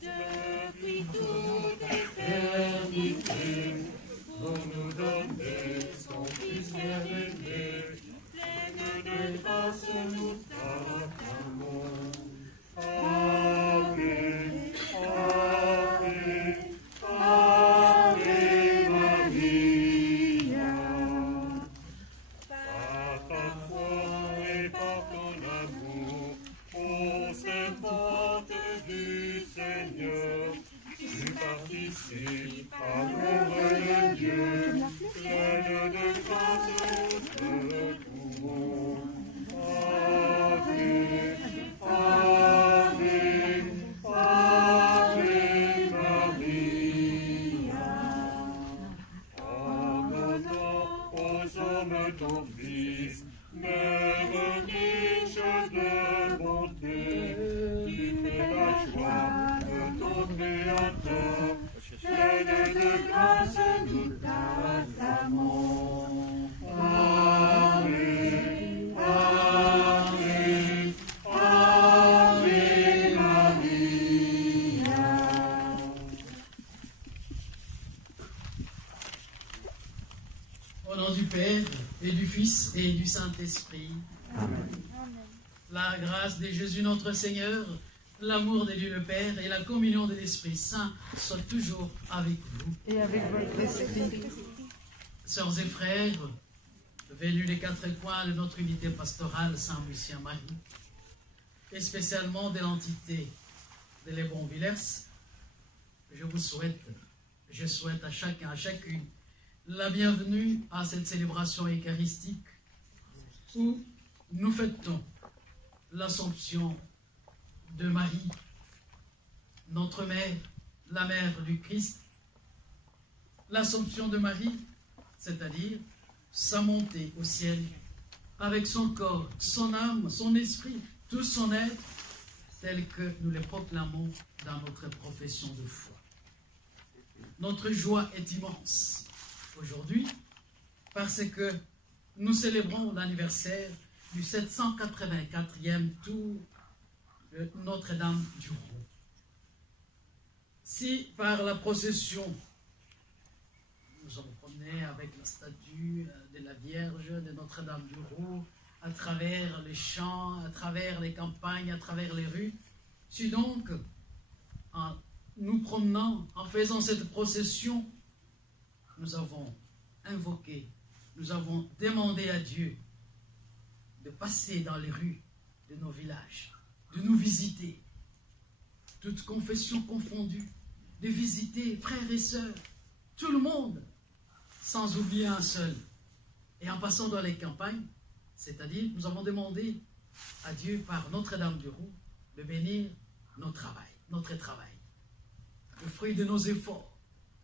depuis toute éternité, pour nous donner son Fils bien-aimé, pleine de grâce nous t'acclamons. Ave, Ave, Ave Maria. Par ta foi et par ton amour, ô servante du Seigneur, tu participes à l'œuvre de Dieu, pleine de grâce nous te louons. Ave, Ave, Ave Maria. En donnant aux hommes ton Fils, Mère riche de bonté, tu fais la joie de ton Créateur, pleine de grâce nous t'acclamons. Ave, Ave, Ave Maria. Au nom du Père, et du Fils, et du Saint-Esprit. Amen. La grâce de Jésus notre Seigneur, l'amour de Dieu le Père et la communion de l'Esprit Saint soient toujours avec vous. Et avec votre esprit. Sœurs et frères, venus des quatre coins de notre unité pastorale Saint-Lucien-Marie, et spécialement de l'entité de Lébron-Villers, je souhaite à chacun, à chacune, la bienvenue à cette célébration eucharistique où nous fêtons l'Assomption de Marie, notre mère, la mère du Christ. L'Assomption de Marie, c'est-à-dire sa montée au ciel, avec son corps, son âme, son esprit, tout son être, tel que nous les proclamons dans notre profession de foi. Notre joie est immense aujourd'hui parce que nous célébrons l'anniversaire du 784e tour de Notre-Dame du Roux. Si par la procession nous sommes promenés avec la statue de la Vierge de Notre-Dame du Roux, à travers les champs, à travers les campagnes, à travers les rues, si donc en nous promenant, en faisant cette procession, nous avons invoqué, nous avons demandé à Dieu de passer dans les rues de nos villages, de nous visiter, toutes confessions confondues, de visiter frères et sœurs, tout le monde, sans oublier un seul. Et en passant dans les campagnes, c'est-à-dire, nous avons demandé à Dieu par Notre-Dame du Roux de bénir notre travail, le fruit de nos efforts,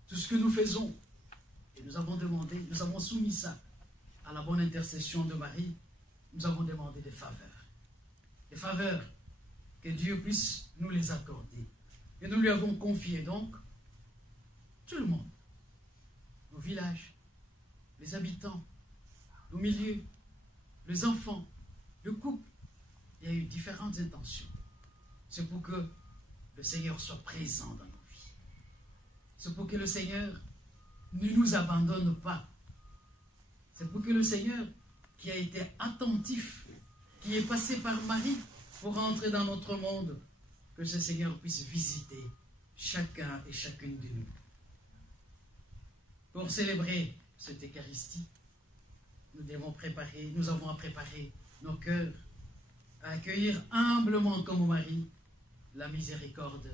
tout ce que nous faisons. Et nous avons demandé, nous avons soumis ça à la bonne intercession de Marie. Nous avons demandé des faveurs, que Dieu puisse nous les accorder. Et nous lui avons confié donc tout le monde, nos villages, les habitants, nos milieux, les enfants, le couple. Il y a eu différentes intentions. C'est pour que le Seigneur soit présent dans nos vies. C'est pour que le Seigneur ne nous abandonne pas. C'est pour que le Seigneur, qui a été attentif, qui est passé par Marie pour entrer dans notre monde, que ce Seigneur puisse visiter chacun et chacune de nous. Pour célébrer cette Eucharistie, nous avons à préparer nos cœurs à accueillir humblement comme Marie la miséricorde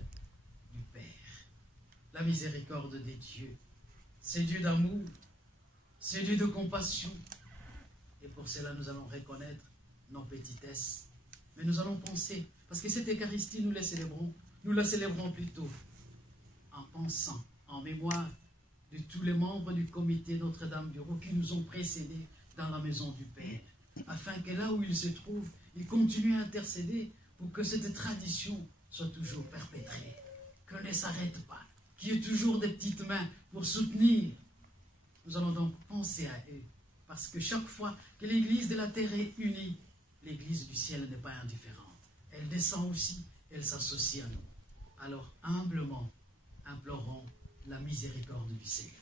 du Père, la miséricorde des dieux. C'est Dieu d'amour, c'est Dieu de compassion. Et pour cela, nous allons reconnaître nos petitesses. Mais nous allons penser, parce que cette Eucharistie, nous la célébrons plutôt en pensant, en mémoire de tous les membres du comité Notre-Dame du Roux qui nous ont précédés dans la maison du Père, afin que là où ils se trouvent, ils continuent à intercéder pour que cette tradition soit toujours perpétrée, qu'elle ne s'arrête pas, qu'il y ait toujours des petites mains pour soutenir. Nous allons donc penser à eux, parce que chaque fois que l'Église de la terre est unie, l'Église du ciel n'est pas indifférente. Elle descend aussi, elle s'associe à nous. Alors humblement implorons la miséricorde du Seigneur.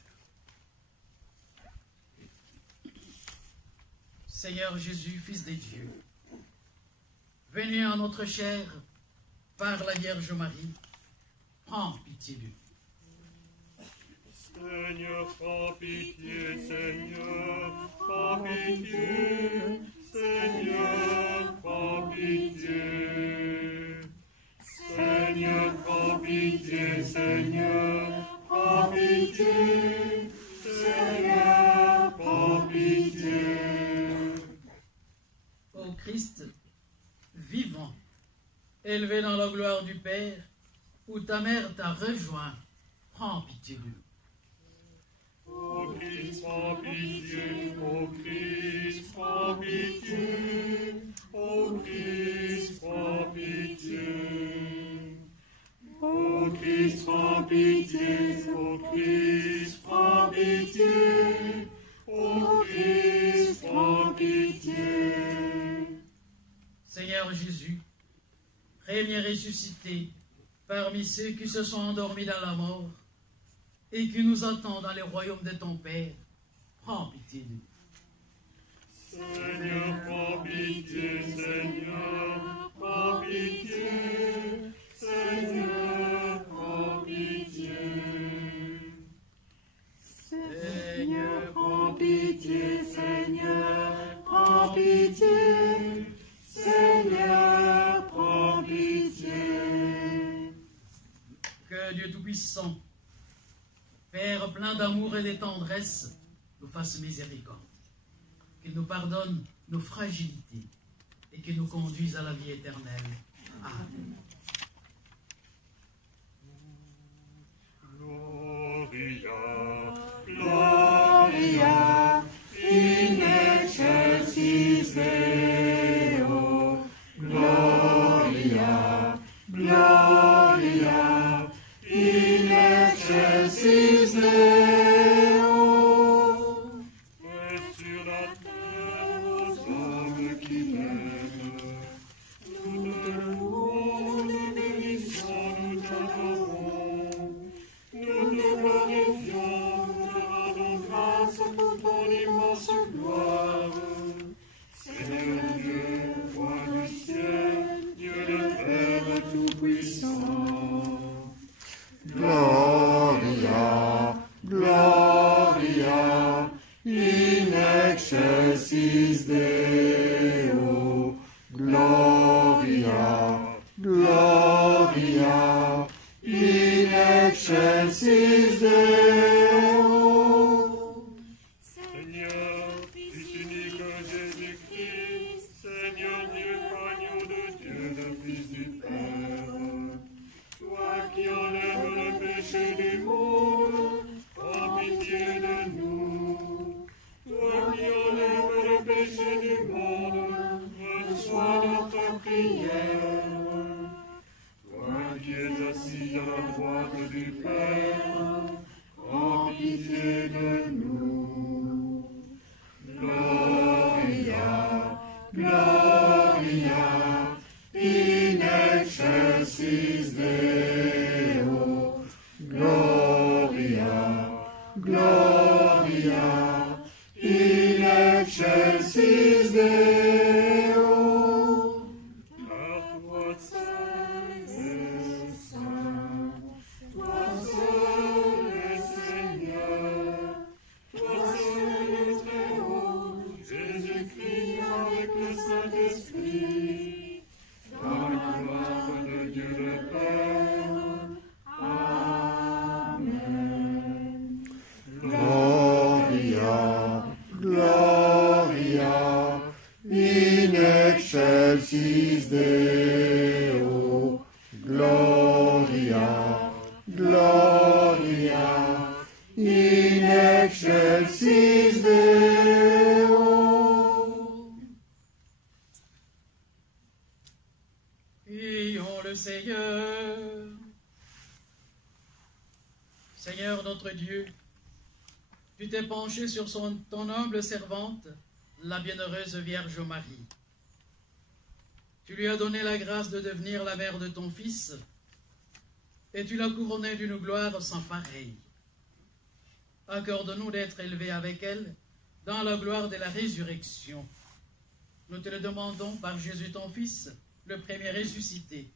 Seigneur Jésus, Fils des dieux, venu en notre chair par la Vierge Marie, prends pitié de nous. Seigneur, prends pitié, Seigneur, prends pitié, Seigneur, prends pitié. Seigneur, prends pitié, Seigneur, prends pitié, Seigneur, prends pitié. Ô Christ, vivant, élevé dans la gloire du Père, où ta mère t'a rejoint, prends pitié de nous. Ô Christ, prends pitié, ô Christ, prends pitié, ô Christ, prends pitié. Ô Christ, prends pitié, ô Christ, prends pitié, ô Christ, prends pitié. Seigneur Jésus, règne ressuscité parmi ceux qui se sont endormis dans la mort et qui nous attendent dans le royaume de ton Père, prends pitié de nous. Seigneur, prends pitié, Seigneur, prends pitié, Seigneur, prends pitié. Seigneur, prends pitié, Seigneur, prends pitié, Seigneur, prends pitié. Que Dieu Tout-Puissant, Père plein d'amour et de tendresse, nous fasse miséricorde, qu'il nous pardonne nos fragilités et qu'il nous conduise à la vie éternelle. Amen. Gloria, Gloria, in excelsis Deo. Gloria, Gloria, in excelsis Deo. Et sur la terre aux hommes qui t'aiment, nous te louons, nous bénissons, nous t'adorons. Nous te glorifions, nous te rendons grâce pour ton immense gloire. Seigneur Dieu, roi du ciel, Dieu le Père Tout-Puissant. Gloria, Gloria, in excelsis Deo. Gloria, Gloria, in excelsis Deo. Seigneur, Fils unique Jésus-Christ, Seigneur Dieu, agneau de Dieu, le Fils du Père, toi qui enlèves le péché du monde, prends pitié de nous. Toi qui enlèves le péché du monde, reçois notre prière. Toi qui es assis à la droite du Père, prends pitié de nous. Gloria, Gloria, in excelsis Deo. Gloria, Gloria, in excelsis Deo. Car toi seul es saint, toi seul es Seigneur, toi seul es très haut, Jésus-Christ avec le Saint-Esprit, dans la gloire de Dieu le Père. Amen. Gloria, Gloria, in excelsis Deo. Gloria, Gloria, in excelsis Deo. Prions le Seigneur. Seigneur notre Dieu, tu t'es penché sur ton humble servante, la bienheureuse Vierge Marie. Tu lui as donné la grâce de devenir la mère de ton Fils, et tu l'as couronnée d'une gloire sans pareille. Accorde-nous d'être élevés avec elle dans la gloire de la résurrection. Nous te le demandons par Jésus ton Fils, le premier ressuscité,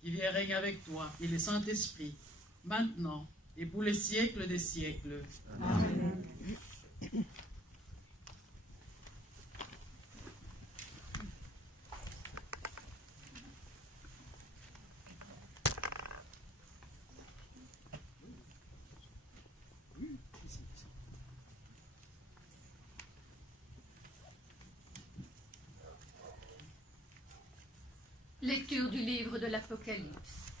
qui vient régner avec toi et le Saint-Esprit, maintenant et pour les siècles des siècles. Amen. Lecture du livre de l'Apocalypse.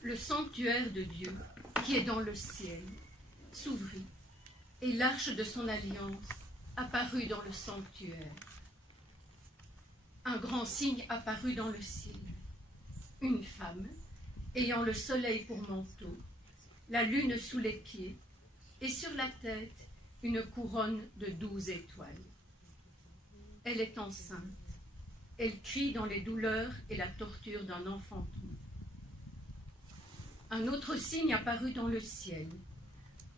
Le sanctuaire de Dieu, qui est dans le ciel, s'ouvrit, et l'arche de son alliance apparut dans le sanctuaire. Un grand signe apparut dans le ciel. Une femme, ayant le soleil pour manteau, la lune sous les pieds, et sur la tête une couronne de 12 étoiles. Elle est enceinte. Elle crie dans les douleurs et la torture d'un enfantement. Un autre signe apparut dans le ciel.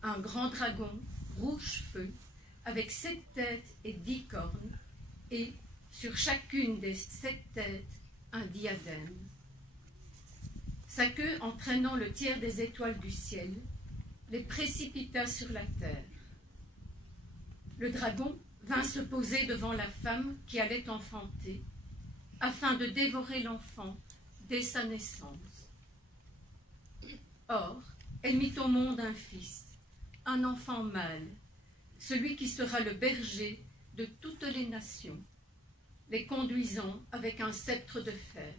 Un grand dragon, rouge feu, avec 7 têtes et 10 cornes, et sur chacune des 7 têtes, un diadème. Sa queue, entraînant le tiers des étoiles du ciel, les précipita sur la terre. Le dragon vint se poser devant la femme qui allait enfanter, afin de dévorer l'enfant dès sa naissance. Or, elle mit au monde un fils, un enfant mâle, celui qui sera le berger de toutes les nations, les conduisant avec un sceptre de fer.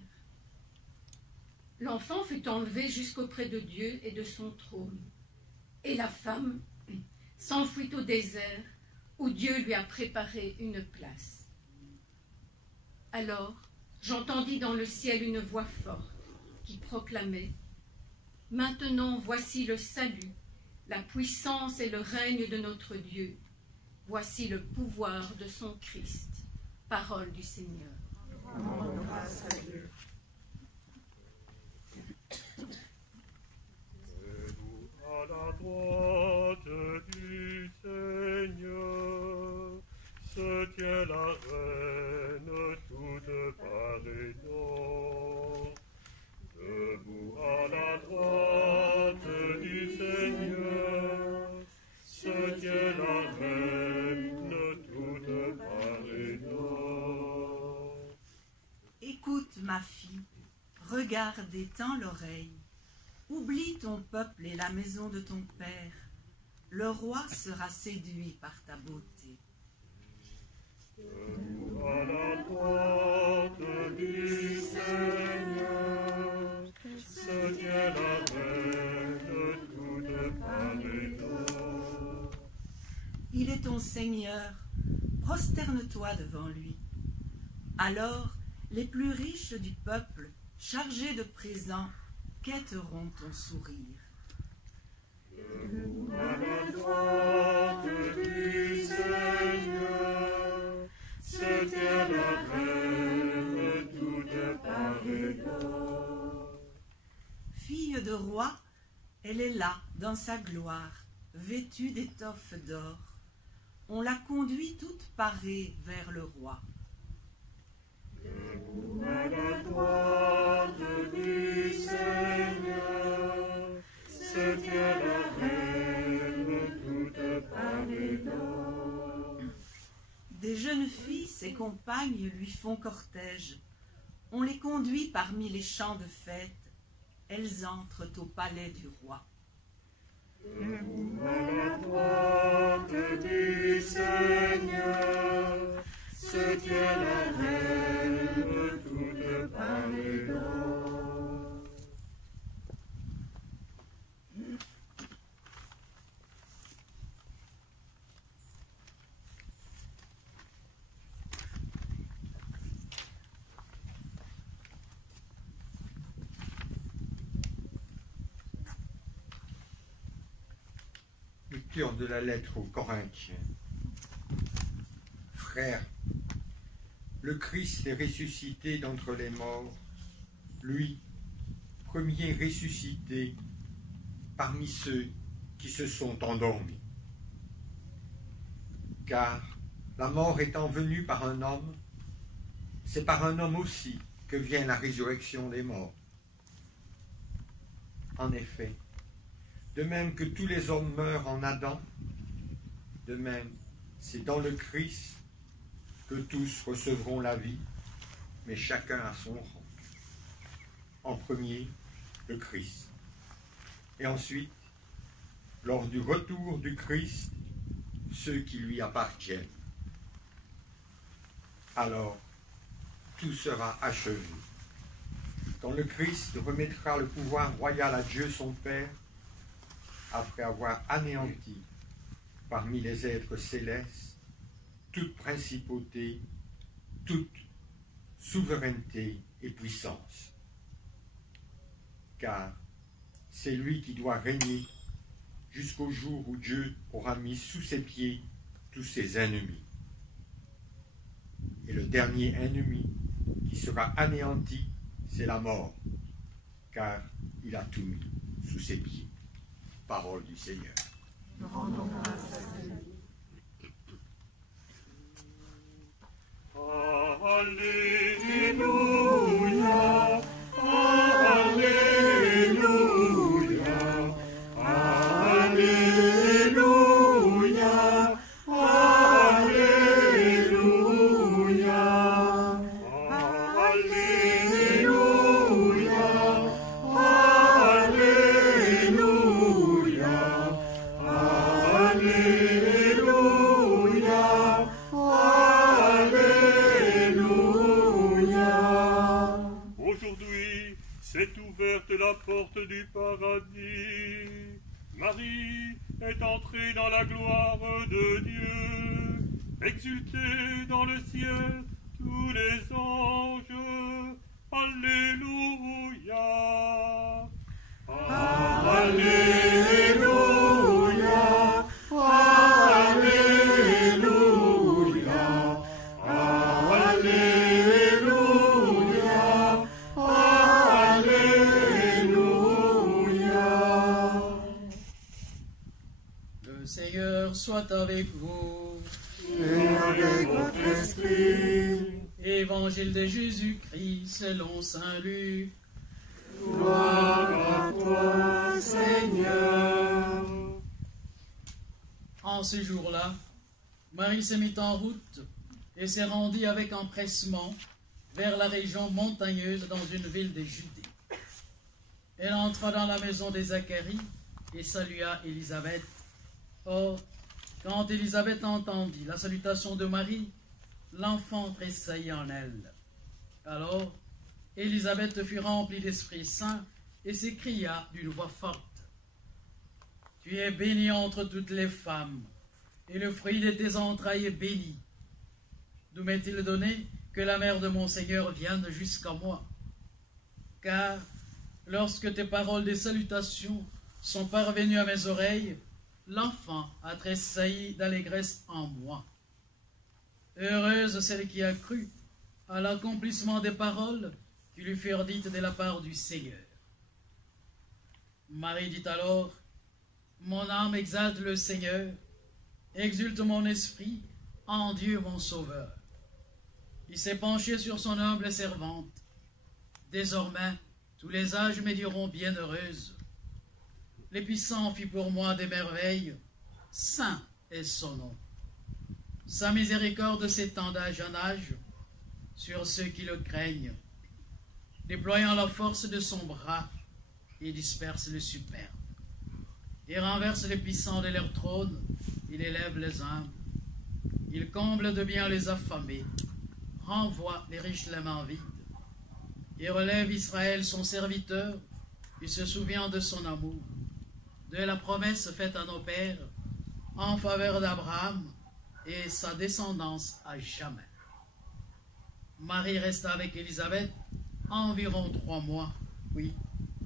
L'enfant fut enlevé jusqu'auprès de Dieu et de son trône, et la femme s'enfuit au désert, où Dieu lui a préparé une place. Alors, j'entendis dans le ciel une voix forte qui proclamait « Maintenant voici le salut, la puissance et le règne de notre Dieu. Voici le pouvoir de son Christ. » Parole du Seigneur. Rendons grâce à Dieu. Debout à la droite du Seigneur, se tient la reine toute part et d'autre. Debout à la droite du Seigneur, se tient la reine toute part et d'autre. Écoute, ma fille, regarde et tends l'oreille. Oublie ton peuple et la maison de ton père. Le roi sera séduit par ta beauté. Debout à la droite du Seigneur, se tient la reine toute part et d'autre. Il est ton Seigneur, prosterne-toi devant lui. Alors, les plus riches du peuple, chargés de présents, quêteront ton sourire. Debout à la droite du Seigneur, se tient la reine toute part et d'autre. Fille de roi, elle est là, dans sa gloire, vêtue d'étoffes d'or. On la conduit toute parée vers le roi. Debout à la droite du Seigneur, se tient la reine toute part et d'autre. Des jeunes filles, ses compagnes, lui font cortège. On les conduit parmi les champs de fête. Elles entrent au palais du roi. Debout à la droite du Seigneur, se tient la reine toute part et d'autre. Lecture de la lettre aux Corinthiens. Frères, le Christ est ressuscité d'entre les morts, lui, premier ressuscité parmi ceux qui se sont endormis. Car la mort étant venue par un homme, c'est par un homme aussi que vient la résurrection des morts. En effet, de même que tous les hommes meurent en Adam, de même c'est dans le Christ que tous recevront la vie, mais chacun à son rang. En premier, le Christ. Et ensuite, lors du retour du Christ, ceux qui lui appartiennent. Alors, tout sera achevé. Quand le Christ remettra le pouvoir royal à Dieu son Père, après avoir anéanti parmi les êtres célestes toute principauté, toute souveraineté et puissance. Car c'est lui qui doit régner jusqu'au jour où Dieu aura mis sous ses pieds tous ses ennemis. Et le dernier ennemi qui sera anéanti, c'est la mort, car il a tout mis sous ses pieds. Parole du Seigneur. Rendons grâce à Dieu. Alléluia, Alléluia, Alléluia, Alléluia, Aujourd'hui, s'est ouverte la porte du paradis. Marie est entrée dans la gloire de Dieu. Exultez dans le ciel tous les anges. Alléluia. Alléluia. Alléluia. Alléluia. Alléluia. Le Seigneur soit avec vous. Et avec votre esprit. Évangile de Jésus-Christ selon saint Luc. Gloire à toi, Seigneur. En ce jour-là, Marie se mit en route et s'est rendue avec empressement vers la région montagneuse dans une ville de Judée. Elle entra dans la maison de Zacharie et salua Élisabeth. Or, quand Élisabeth entendit la salutation de Marie, l'enfant tressaillit en elle. Alors, Élisabeth fut remplie d'Esprit Saint et s'écria d'une voix forte. Tu es bénie entre toutes les femmes, et le fruit de tes entrailles est béni. D'où m'est-il donné que la mère de mon Seigneur vienne jusqu'à moi? Car, lorsque tes paroles de salutation sont parvenues à mes oreilles, l'enfant a tressailli d'allégresse en moi. Heureuse celle qui a cru à l'accomplissement des paroles qui lui furent dites de la part du Seigneur. Marie dit alors, mon âme exalte le Seigneur, exulte mon esprit en Dieu mon Sauveur. Il s'est penché sur son humble servante. Désormais, tous les âges me diront bienheureuse. Les puissants fit pour moi des merveilles, saint est son nom. Sa miséricorde s'étend d'âge en âge sur ceux qui le craignent. Déployant la force de son bras, il disperse le superbe. Il renverse les puissants de leur trône, il élève les humbles. Il comble de bien les affamés, renvoie les riches les mains vides. Il relève Israël son serviteur, il se souvient de son amour, de la promesse faite à nos pères en faveur d'Abraham et sa descendance à jamais. Marie resta avec Élisabeth environ 3 mois, puis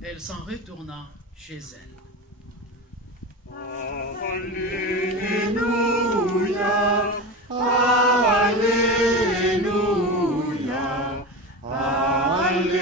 elle s'en retourna chez elle. Alléluia, Alléluia, Alléluia,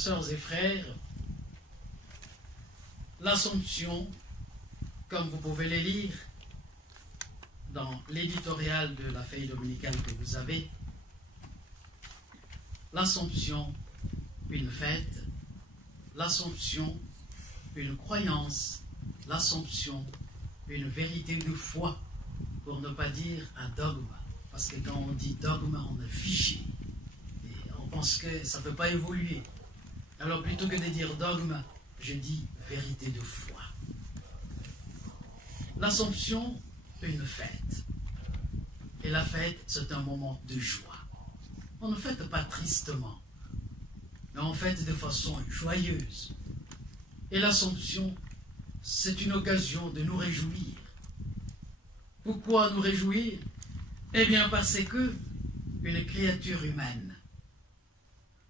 sœurs et frères, l'Assomption, comme vous pouvez les lire dans l'éditorial de la feuille dominicale que vous avez, l'Assomption, une fête, l'Assomption, une croyance, l'Assomption, une vérité de foi, pour ne pas dire un dogme. Parce que quand on dit dogme, on est figé. Et on pense que ça ne peut pas évoluer. Alors plutôt que de dire dogme, je dis vérité de foi. L'Assomption, une fête. Et la fête, c'est un moment de joie. On ne fête pas tristement, mais on fête de façon joyeuse. Et l'Assomption, c'est une occasion de nous réjouir. Pourquoi nous réjouir? Eh bien parce que une créature humaine,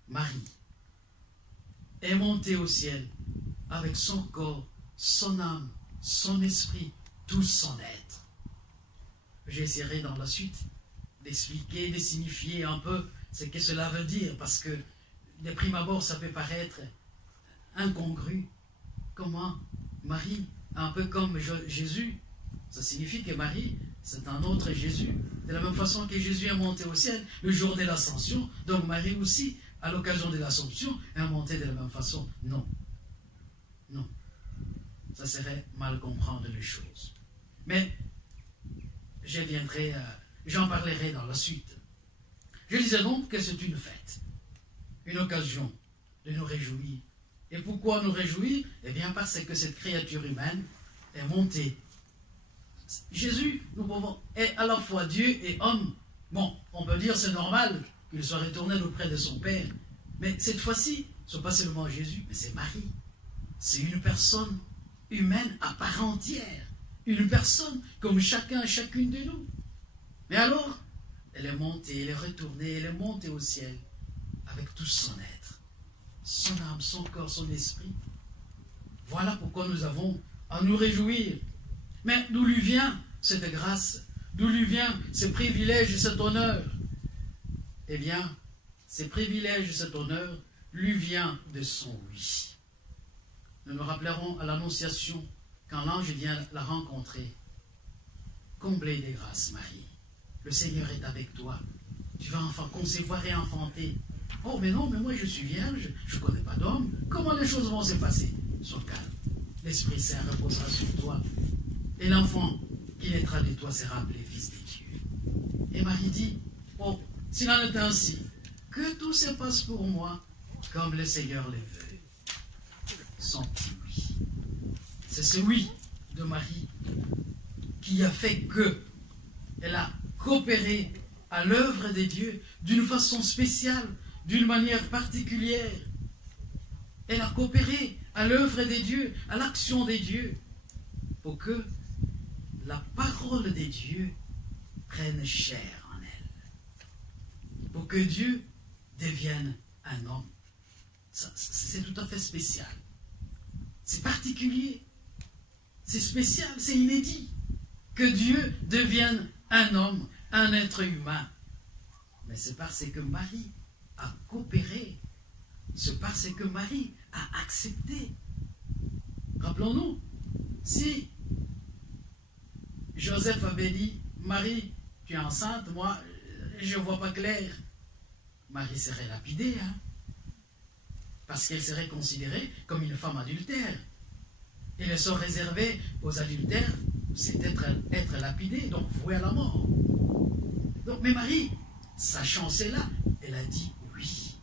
Marie, est montée au ciel avec son corps, son âme, son esprit, tout son être. J'essaierai dans la suite d'expliquer, de signifier un peu ce que cela veut dire, parce que de prime abord ça peut paraître incongru. Comment Marie, un peu comme Jésus, ça signifie que Marie, c'est un autre Jésus. De la même façon que Jésus est monté au ciel le jour de l'Ascension, donc Marie aussi, à l'occasion de l'Assomption, est montée de la même façon. Non. Non. Ça serait mal comprendre les choses. Mais j'en parlerai dans la suite. Je disais donc que c'est une fête, une occasion de nous réjouir. Et pourquoi nous réjouir? Eh bien parce que cette créature humaine est montée. Jésus, est à la fois Dieu et homme. Bon, on peut dire c'est normal qu'il soit retourné auprès de son Père. Mais cette fois-ci, ce n'est pas seulement Jésus, mais c'est Marie. C'est une personne humaine à part entière. Une personne comme chacun, chacune de nous. Mais alors, elle est montée, elle est retournée, elle est montée au ciel avec tout son être. Son âme, son corps, son esprit. Voilà pourquoi nous avons à nous réjouir. Mais d'où lui vient cette grâce? D'où lui vient ce privilège et cet honneur? Eh bien, ces privilèges et cet honneur lui vient de son oui. Nous nous rappellerons à l'Annonciation, quand l'ange vient la rencontrer. Comblée de grâce, Marie, le Seigneur est avec toi. Tu vas enfin concevoir et enfanter. Oh, mais non, mais moi je suis vierge, je ne connais pas d'homme. Comment les choses vont se passer? Sois calme. L'Esprit Saint reposera sur toi. Et l'enfant qui naîtra de toi sera appelé fils de Dieu. Et Marie dit, oh, s'il en est ainsi, que tout se passe pour moi comme le Seigneur le veut. Son petit oui. C'est ce oui de Marie qui a fait que elle a coopéré à l'œuvre de Dieu d'une façon spéciale, d'une manière particulière. Elle a coopéré à l'œuvre de Dieu, à l'action de Dieu, pour que la parole de Dieu prenne chair en elle. Pour que Dieu devienne un homme. C'est tout à fait spécial. C'est particulier. C'est spécial, c'est inédit. Que Dieu devienne un homme, un être humain. Mais c'est parce que Marie a coopéré. C'est parce que Marie a accepté. Rappelons-nous, si Joseph avait dit, Marie, tu es enceinte, moi, je ne vois pas clair. Marie serait lapidée, hein, parce qu'elle serait considérée comme une femme adultère. Et le sort réservé aux adultères, c'est être lapidée, donc vouée à la mort. Donc, mais Marie, sachant cela, elle a dit oui.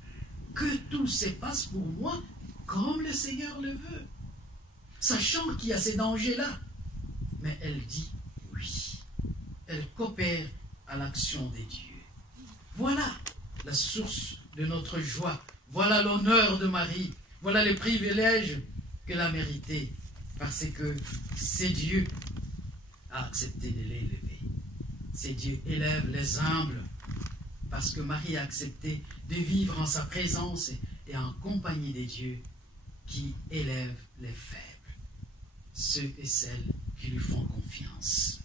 Que tout se passe pour moi comme le Seigneur le veut. Sachant qu'il y a ces dangers-là. Mais elle dit oui. Elle coopère à l'action des dieux. Voilà la source de notre joie. Voilà l'honneur de Marie. Voilà les privilèges qu'elle a mérités. Parce que c'est Dieu qui a accepté de l'élever. C'est Dieu qui élève les humbles. Parce que Marie a accepté de vivre en sa présence et en compagnie des dieux qui élèvent les faibles. Ceux et celles qui lui font confiance.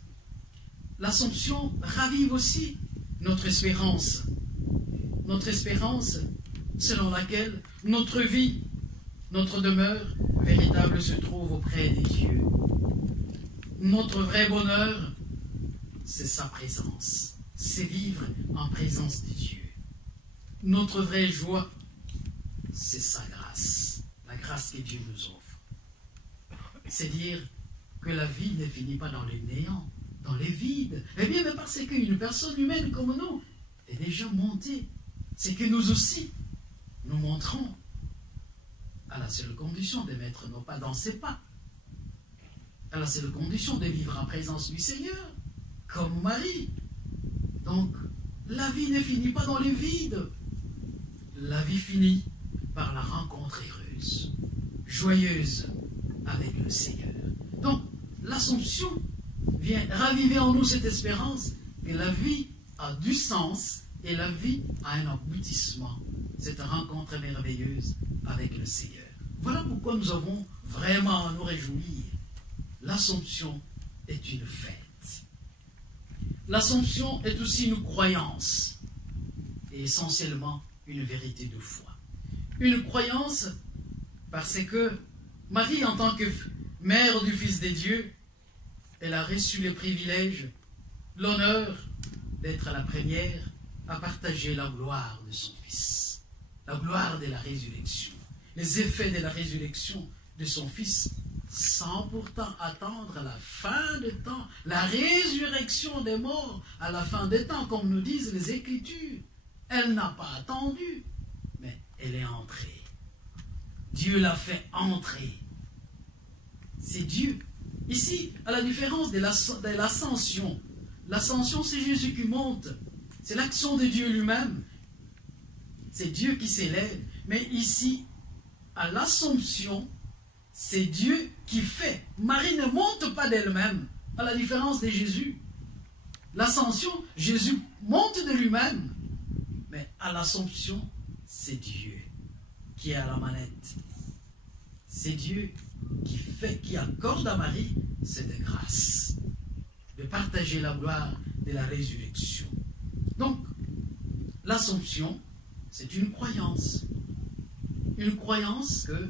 L'Assomption ravive aussi notre espérance. Notre espérance selon laquelle notre vie, notre demeure véritable se trouve auprès des dieux. Notre vrai bonheur, c'est sa présence, c'est vivre en présence de Dieu. Notre vraie joie, c'est sa grâce, la grâce que Dieu nous offre. C'est dire que la vie ne finit pas dans le néant, dans les vides. Eh bien, mais parce qu'une personne humaine comme nous est déjà montée, c'est que nous aussi, nous montrons à la seule condition de mettre nos pas dans ses pas, à la seule condition de vivre en présence du Seigneur, comme Marie. Donc, la vie ne finit pas dans les vides. La vie finit par la rencontre heureuse, joyeuse avec le Seigneur. Donc, l'Assomption vient raviver en nous cette espérance que la vie a du sens et la vie a un aboutissement, cette rencontre merveilleuse avec le Seigneur. Voilà pourquoi nous avons vraiment à nous réjouir. L'Assomption est une fête. L'Assomption est aussi une croyance et essentiellement une vérité de foi. Une croyance parce que Marie, en tant que mère du Fils des dieux, elle a reçu le privilège, l'honneur d'être la première à partager la gloire de son Fils, la gloire de la résurrection, les effets de la résurrection de son Fils, sans pourtant attendre la fin des temps, la résurrection des morts à la fin des temps, comme nous disent les Écritures. Elle n'a pas attendu, mais elle est entrée. Dieu l'a fait entrer. C'est Dieu. Ici, à la différence de l'ascension, l'ascension, c'est Jésus qui monte. C'est l'action de Dieu lui-même. C'est Dieu qui s'élève. Mais ici, à l'Assomption, c'est Dieu qui fait. Marie ne monte pas d'elle-même, à la différence de Jésus. L'Ascension, Jésus monte de lui-même. Mais à l'Assomption, c'est Dieu qui est à la manette. C'est Dieu qui fait, qui accorde à Marie cette grâce de partager la gloire de la résurrection. Donc, l'Assomption, c'est une croyance. Une croyance que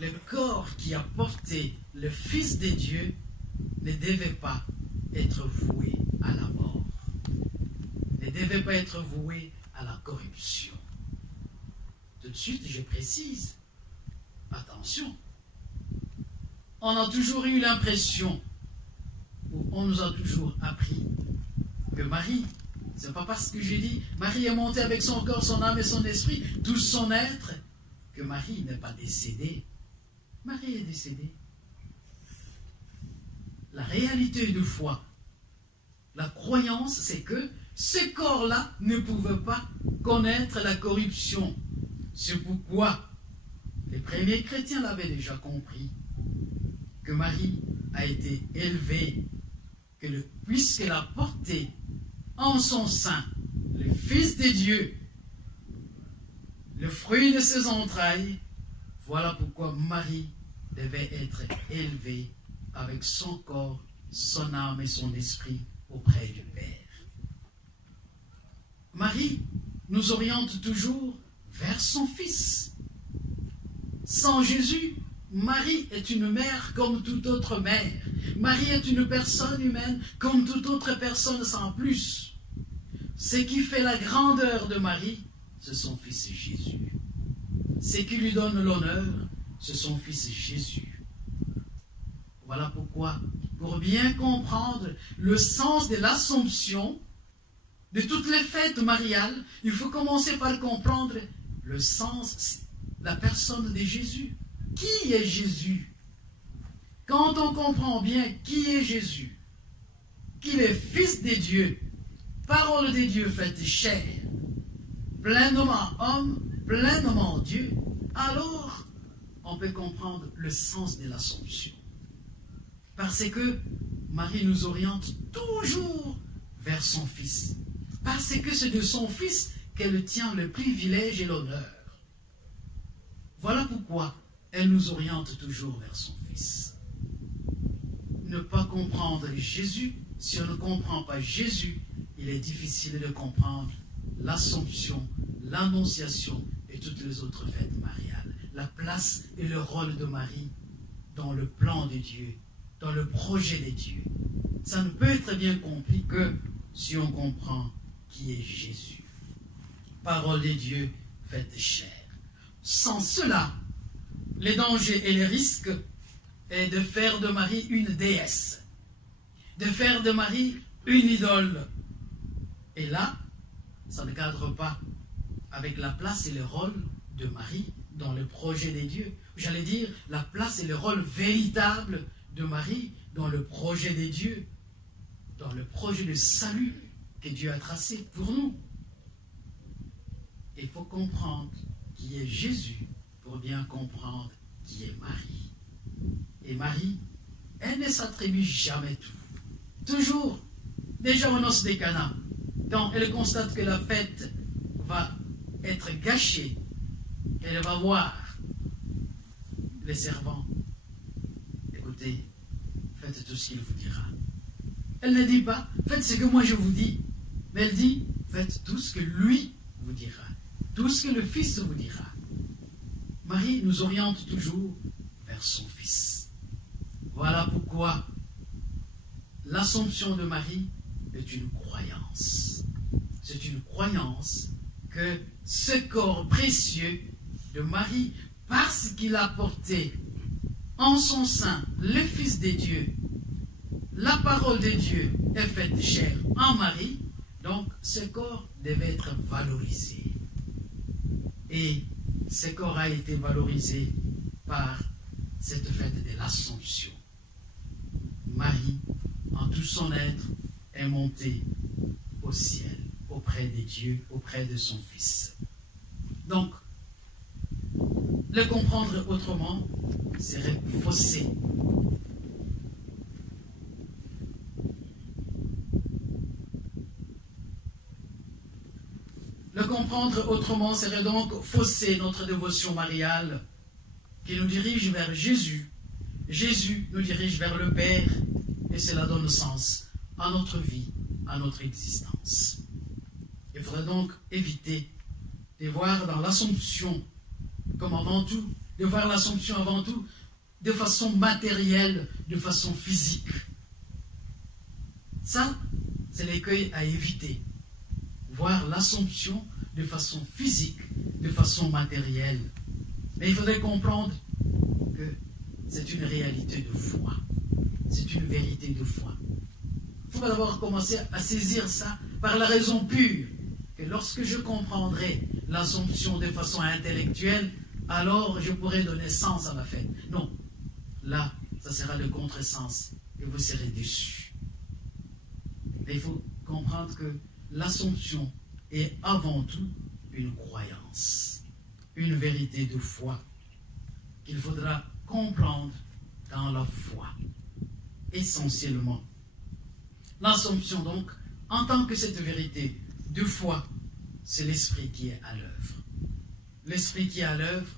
le corps qui a porté le Fils de Dieu ne devait pas être voué à la mort, ne devait pas être voué à la corruption. Tout de suite, je précise, attention, on a toujours eu l'impression, ou on nous a toujours appris, que Marie, c'est pas parce que j'ai dit, Marie est montée avec son corps, son âme et son esprit, tout son être, que Marie n'est pas décédée. Marie est décédée. La réalité de foi, la croyance, c'est que ce corps-là ne pouvait pas connaître la corruption. C'est pourquoi les premiers chrétiens l'avaient déjà compris, que Marie a été élevée, puisqu'elle a porté en son sein le Fils de Dieu, le fruit de ses entrailles, voilà pourquoi Marie devait être élevée avec son corps, son âme et son esprit auprès du Père. Marie nous oriente toujours vers son Fils. Sans Jésus, Marie est une mère comme toute autre mère. Marie est une personne humaine comme toute autre personne sans plus. Ce qui fait la grandeur de Marie, c'est son Fils Jésus. Ce qui lui donne l'honneur, c'est son Fils Jésus. Voilà pourquoi, pour bien comprendre le sens de l'Assomption, de toutes les fêtes mariales, il faut commencer par comprendre le sens, la personne de Jésus. Qui est Jésus? Quand on comprend bien qui est Jésus, qu'il est Fils de Dieu, parole de Dieu faite chair, pleinement homme, pleinement Dieu, alors on peut comprendre le sens de l'Assomption. Parce que Marie nous oriente toujours vers son Fils. Parce que c'est de son Fils qu'elle tient le privilège et l'honneur. Voilà pourquoi elle nous oriente toujours vers son Fils. Ne pas comprendre Jésus, si on ne comprend pas Jésus, il est difficile de comprendre l'Assomption, l'Annonciation et et toutes les autres fêtes mariales. La place et le rôle de Marie dans le plan de Dieu, dans le projet de Dieu. Ça ne peut être bien compris que si on comprend qui est Jésus. Parole de Dieu faite chair. Sans cela, les dangers et les risques est de faire de Marie une déesse, de faire de Marie une idole. Et là, ça ne cadre pas avec la place et le rôle de Marie dans le projet de Dieu. J'allais dire la place et le rôle véritable de Marie dans le projet de Dieu, dans le projet de salut que Dieu a tracé pour nous. Il faut comprendre qui est Jésus pour bien comprendre qui est Marie. Et Marie, elle ne s'attribue jamais tout. Toujours, déjà aux noces des Cana, quand elle constate que la fête va être gâchée, qu'elle va voir les servants, écoutez, faites tout ce qu'il vous dira. Elle ne dit pas, faites ce que moi je vous dis, mais elle dit, faites tout ce que lui vous dira, tout ce que le Fils vous dira. Marie nous oriente toujours vers son Fils. Voilà pourquoi l'Assomption de Marie est une croyance. C'est une croyance que ce corps précieux de Marie, parce qu'il a porté en son sein le Fils de Dieu, la parole de Dieu est faite chair en Marie, donc ce corps devait être valorisé. Et ce corps a été valorisé par cette fête de l'Assomption. Marie, en tout son être, est montée au ciel, auprès de Dieu, auprès de son Fils. Donc, le comprendre autrement serait faussé. Le comprendre autrement serait donc fausser notre dévotion mariale qui nous dirige vers Jésus. Jésus nous dirige vers le Père et cela donne sens à notre vie, à notre existence. Il faudrait donc éviter de voir dans l'Assomption comme avant tout, de voir l'Assomption avant tout de façon matérielle, de façon physique. Ça, c'est l'écueil à éviter. Voir l'Assomption de façon physique, de façon matérielle. Mais il faudrait comprendre que c'est une réalité de foi. C'est une vérité de foi. Il faut d'abord commencer à saisir ça par la raison pure, que lorsque je comprendrai l'Assomption de façon intellectuelle, alors je pourrai donner sens à la fête. Non, là, ça sera le contresens et vous serez déçus. Et il faut comprendre que l'Assomption est avant tout une croyance, une vérité de foi qu'il faudra comprendre dans la foi, essentiellement. L'Assomption donc, en tant que cette vérité de foi, c'est l'Esprit qui est à l'œuvre. L'Esprit qui est à l'œuvre,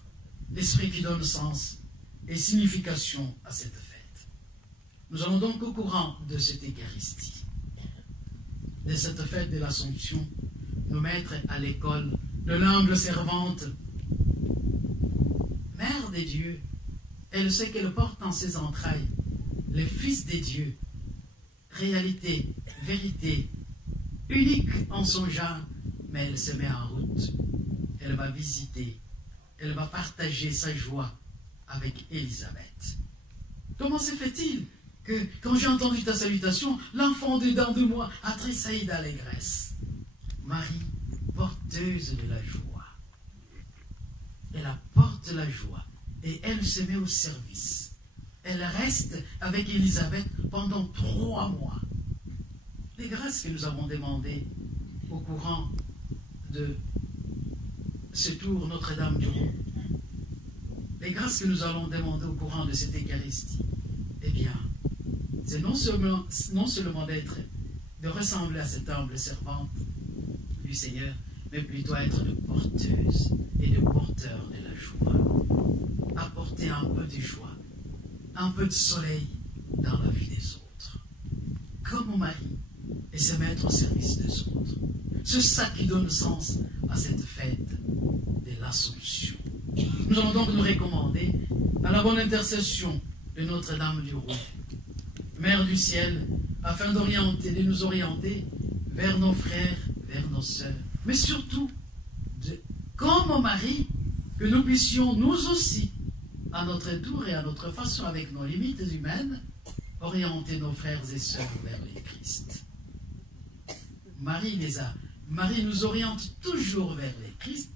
l'Esprit qui donne sens et signification à cette fête. Nous allons donc au courant de cette Eucharistie, de cette fête de l'Assomption, nous mettre à l'école de l'humble servante. Mère de Dieu, elle sait qu'elle porte en ses entrailles le Fils de Dieu, réalité, vérité, unique en son genre, mais elle se met en route. Elle va visiter, elle va partager sa joie avec Élisabeth. Comment se fait-il que, quand j'ai entendu ta salutation, l'enfant dedans de moi a tressailli d'allégresse? Marie, porteuse de la joie. Elle apporte la joie et elle se met au service. Elle reste avec Élisabeth pendant 3 mois. Les grâces que nous avons demandées au courant de ce tour Notre-Dame du Rhône, les grâces que nous allons demander au courant de cette Eucharistie, eh bien, c'est non seulement de ressembler à cette humble servante du Seigneur, mais plutôt être de porteuse et de porteur de la joie. Apporter un peu de joie, un peu de soleil dans la vie des autres. Comme Marie, et se mettre au service des autres. C'est ça qui donne sens à cette fête de l'Assomption. Nous allons donc nous recommander à la bonne intercession de Notre-Dame du Roux, Mère du ciel, afin de nous orienter vers nos frères, vers nos sœurs, mais surtout, comme Marie, que nous puissions nous aussi, à notre tour et à notre façon, avec nos limites humaines, orienter nos frères et sœurs vers le Christ. Marie nous oriente toujours vers le Christ,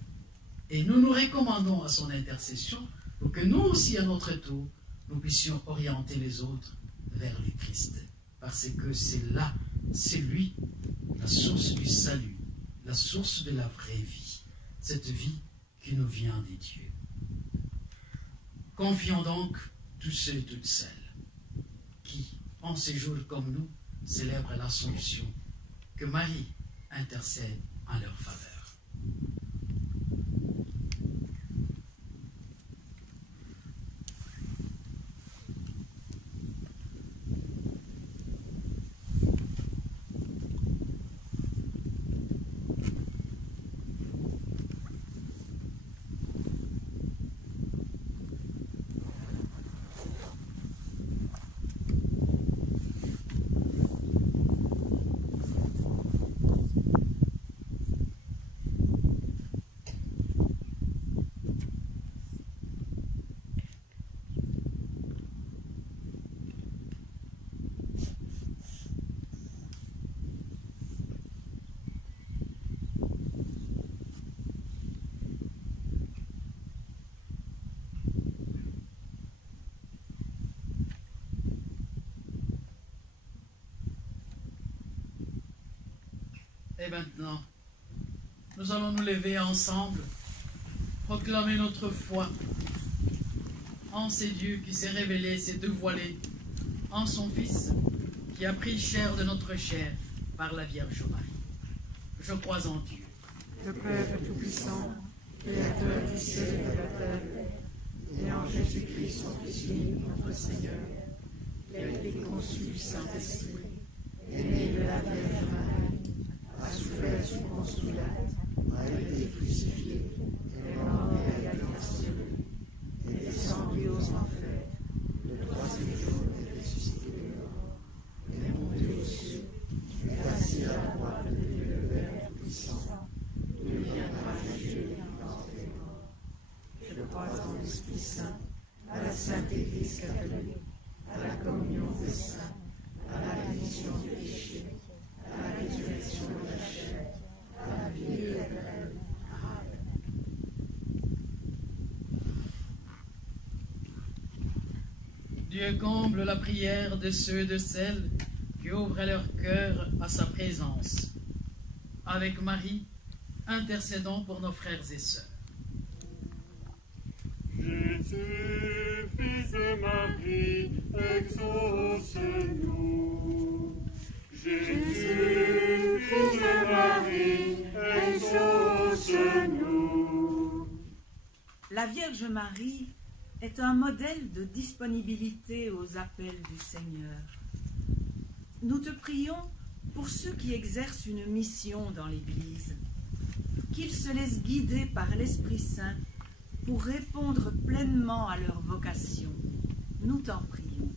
et nous nous recommandons à son intercession pour que nous aussi, à notre tour, nous puissions orienter les autres vers le Christ. Parce que c'est là, c'est lui, la source du salut, la source de la vraie vie, cette vie qui nous vient des dieux. Confions donc tous ceux et toutes celles qui, en ces jours comme nous, célèbrent l'Assomption, que Marie intercède en leur faveur. Et maintenant, nous allons nous lever ensemble, proclamer notre foi en ces dieux qui s'est révélé, s'est dévoilé, en son Fils qui a pris chair de notre chair par la Vierge Marie. Je crois en Dieu, le Père Tout-Puissant, Créateur du ciel et de la terre, et en Jésus-Christ, son Fils unique, notre Seigneur, qui a été conçu du Saint-Esprit, est né de la Vierge Marie, a souffert sous Ponce Pilate, a été crucifié, est mort et a été ensevelie, est descendu aux enfers, le troisième jour est ressuscité des morts, est monté aux cieux, est assis à la droite de Dieu le Père Tout-Puissant, d'où viendra juger les vivants et les morts. Je crois en l'Esprit Saint, à la Sainte Église catholique, à la communion des saints, à la rémission des péchés, à la résurrection de la chair, à la vie éternelle. Amen. Dieu comble la prière de ceux et de celles qui ouvrent leur cœur à sa présence. Avec Marie, intercédons pour nos frères et sœurs. Jésus, Fils de Marie, exauce-nous. Jésus, Fils de Marie, exauce-nous. La Vierge Marie est un modèle de disponibilité aux appels du Seigneur. Nous te prions pour ceux qui exercent une mission dans l'Église, qu'ils se laissent guider par l'Esprit Saint pour répondre pleinement à leur vocation. Nous t'en prions.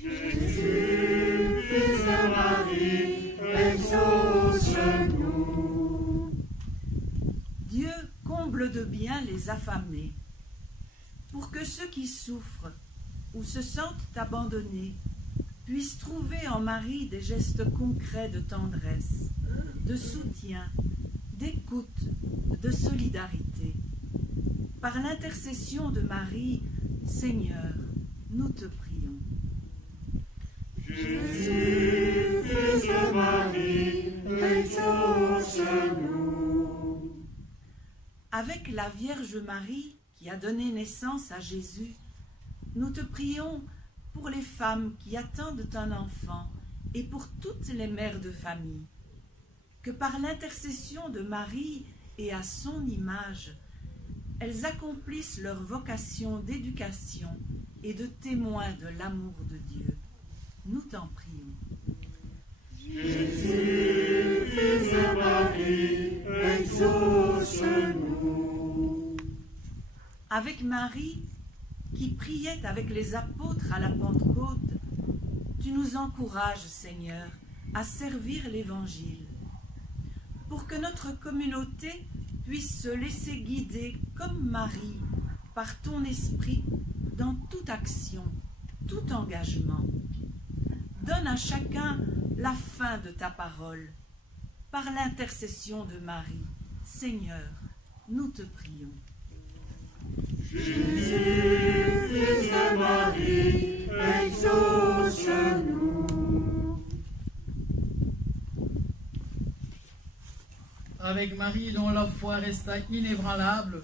Jésus, Fils de Marie, exauce-nous. Dieu comble de bien les affamés, pour que ceux qui souffrent ou se sentent abandonnés puissent trouver en Marie des gestes concrets de tendresse, de soutien, d'écoute, de solidarité. Par l'intercession de Marie, Seigneur, nous te prions. Jésus, Fils de Marie, exauce-nous. Avec la Vierge Marie qui a donné naissance à Jésus, nous te prions pour les femmes qui attendent un enfant et pour toutes les mères de famille, que par l'intercession de Marie et à son image, elles accomplissent leur vocation d'éducation et de témoin de l'amour de Dieu. Nous t'en prions. Jésus, Fils de Marie, exauce-nous. avec Marie qui priait avec les apôtres à la Pentecôte, tu nous encourages, Seigneur, à servir l'Évangile, pour que notre communauté puisse se laisser guider comme Marie par ton esprit dans toute action, tout engagement. Donne à chacun la fin de ta parole, par l'intercession de Marie. Seigneur, nous te prions. Jésus, fils de Marie, exauce-nous. Avec Marie dont la foi resta inébranlable,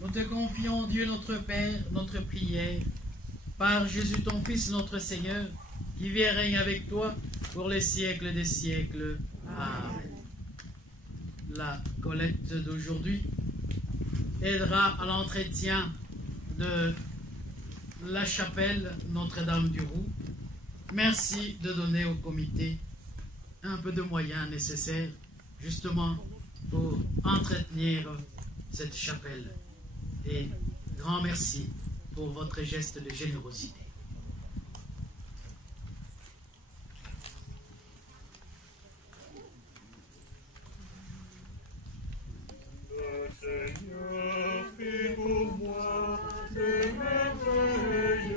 nous te confions, Dieu notre Père, notre prière, par Jésus ton Fils, notre Seigneur, qui vit et règne avec toi pour les siècles des siècles. Amen. La collecte d'aujourd'hui aidera à l'entretien de la chapelle Notre-Dame du Roux. Merci de donner au comité un peu de moyens nécessaires justement pour entretenir cette chapelle. Et grand merci pour votre geste de générosité. Le Seigneur fit pour moi des merveilles,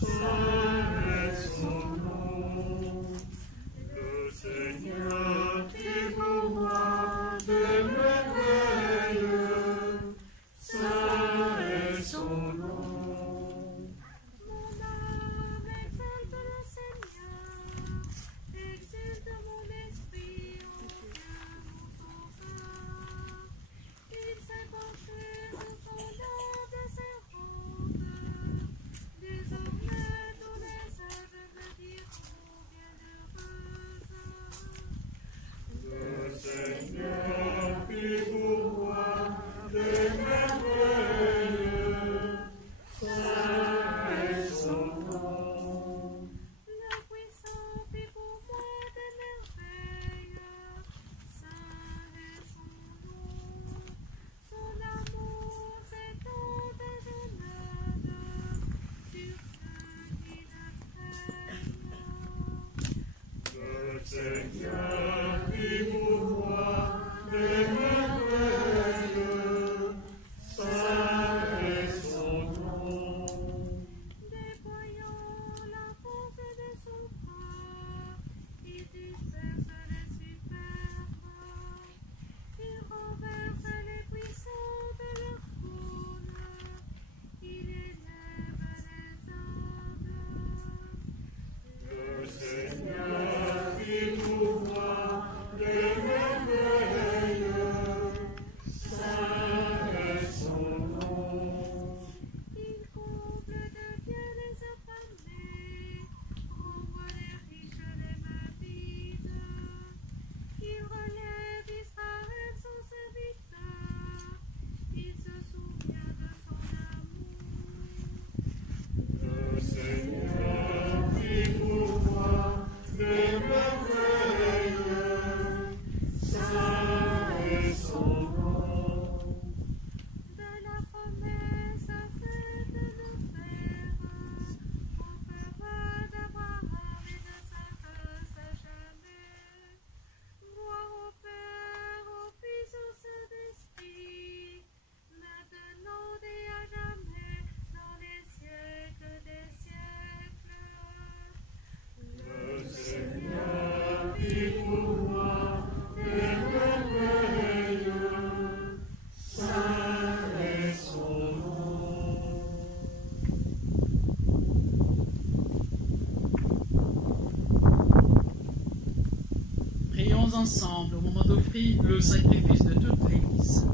saint est son nom. Le Seigneur fit pour moi des merveilles, saint est son nom. Mon âme exalte le Seigneur, exulte mon esprit en Dieu mon sauveur. Il s'est penché sur son âme servante. Désormais tous les âges me diront bienheureuse. Le Seigneur fit pour moi des merveilles, saint est son nom. Le puissant fit pour moi des merveilles, saint est son nom. Son amour s'étend des jeunades sur ceux qui le craignent. Le Seigneur fit pour moi des merveilles, saint est son nom. Déployant la force de son bras, il disperse les superbes. Il renverse les puissants de leur trône. Il élève les humbles. Le Seigneur fit pour moi des merveilles, saint est son nom. Il comble de bien les affamés, renvoie les riches les mains vides. Il relève Israël son serviteur, il se souvient de son amour. Le Seigneur fit pour moi des merveilles, saint est son nom. De la promesse faite de nos pères, au père d'Abraham et de Isaac à jamais. Gloire au Père, au Fils, au Saint-Esprit, maintenant et à jamais, dans les siècles des siècles. Le Seigneur fit pour moi des merveilles, saint est son nom. Prions ensemble au moment d'offrir le sacrifice de toute l'Église.